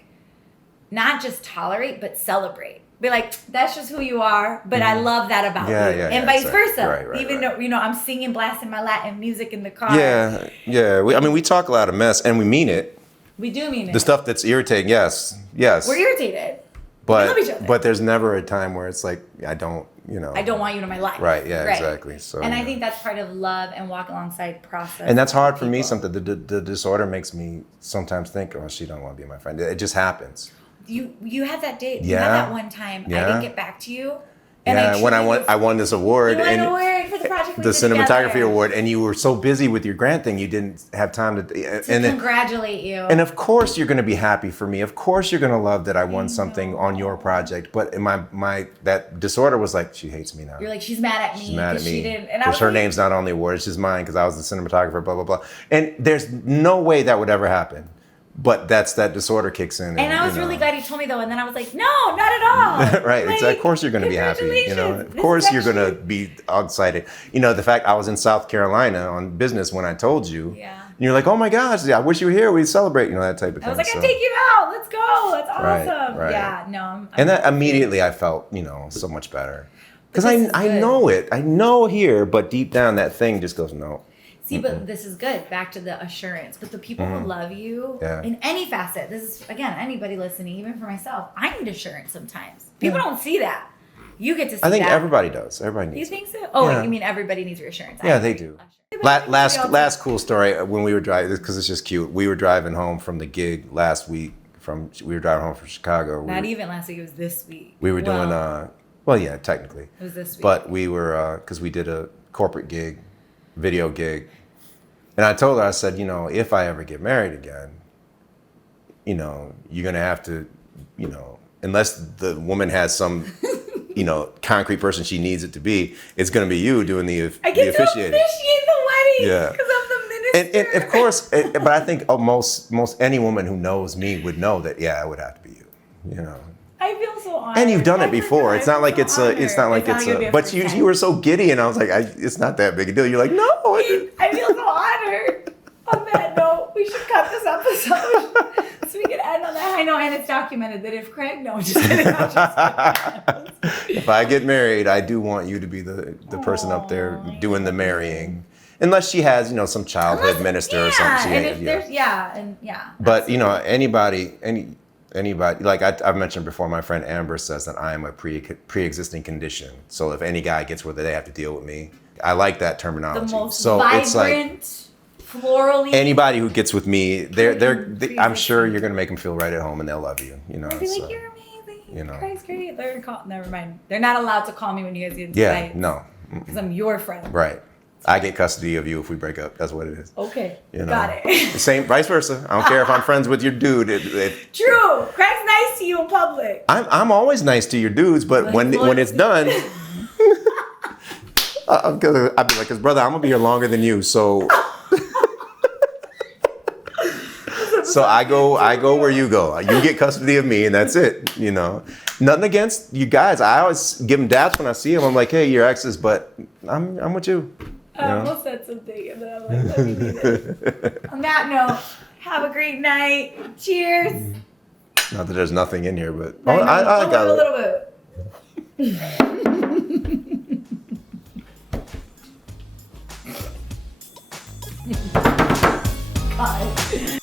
not just tolerate, but celebrate. Be like, that's just who you are, but I love that about you. And vice versa. Even though, I'm singing, blasting my Latin music in the car. Yeah. We talk a lot of mess, and we mean it. We do mean it. The stuff that's irritating, yes. We're irritated. love each other. But there's never a time where it's like, I don't want you in my life. Right, yeah, exactly. So, and I think that's part of love and walk alongside process. And that's hard for me. Something the disorder makes me sometimes think, oh, she don't want to be my friend. It just happens. You had that date. Yeah. You had that one time. Yeah. I didn't get back to you. And when I won this award. You won an award for the project we the did cinematography together. award, and you were so busy with your grant thing, you didn't have time to congratulate you. And of course you're going to be happy for me. Of course you're going to love that I won something on your project. But in my that disorder was like, she hates me now. You're like, she's mad at me. She's mad at me. She didn't. And because her name's not on the award. It's just mine because I was the cinematographer. Blah blah blah. And there's no way that would ever happen. But that disorder kicks in. And I was really glad you told me though. And then I was like, no, not at all. Right. Like, of course you're going to be happy. Of course you're going to be all excited. The fact I was in South Carolina on business when I told you. Yeah. And you're like, oh my gosh, I wish you were here. We'd celebrate. That type of thing. I was like, I'll take you out. Let's go. That's awesome. Right. Yeah. No. And that immediately I felt, so much better. Because I know it. I know here, but deep down that thing just goes, no. See, but this is good. Back to the assurance. But the people who love you in any facet, this is, again, anybody listening, even for myself, I need assurance sometimes. People don't see that. You get to see that. I think everybody does. Everybody needs You think so? Oh, you mean everybody needs reassurance? Yeah, they do. Last cool story, when we were driving, because it's just cute, we were driving home from the gig last week. We were driving home from Chicago. Not even last week, it was this week. We were doing, yeah, technically. It was this week. But we were, because we did a corporate gig, video gig. And I told her, I said, if I ever get married again, you're going to have to, unless the woman has some, concrete person she needs it to be, it's going to be you doing the officiating. I get to officiate the wedding Yeah. because I'm the minister. And of course, but I think most any woman who knows me would know that, yeah, it would have to be you. I feel so honored. And you've done it before. It's not like it's but you were so giddy, and I was like, it's not that big a deal. You're like, no. I feel so honored. On that note, we should cut this episode so we can end on that high note. And it's documented that if Craig, no, just kidding. If I get married, I do want you to be the person up there doing the marrying. Unless she has, some childhood minister or something. But anybody, like I've mentioned before, my friend Amber says that I am a pre-existing condition. So if any guy gets with it, they have to deal with me. I like that terminology. The most vibrant, florally. Anybody who gets with me, I'm sure you're going to make them feel right at home, and they'll love you. They'll be like, you're amazing. Craig's great. Never mind. They're not allowed to call me when you guys get into fights. No. Because I'm your friend. Right. I get custody of you if we break up. That's what it is. Okay. Got it. Same, vice versa. I don't care if I'm friends with your dude. True. Craig's nice to you in public. I'm always nice to your dudes, but when it's done, I'll be like, "Cause brother, I'm gonna be here longer than you, so." So I go where you go. You get custody of me, and that's it. Nothing against you guys. I always give them daps when I see them. I'm like, hey, your exes, but I'm with you. I almost said something, and then I'm like, let me leave it. On that note, have a great night. Cheers. Not that there's nothing in here, but I got a little bit. God.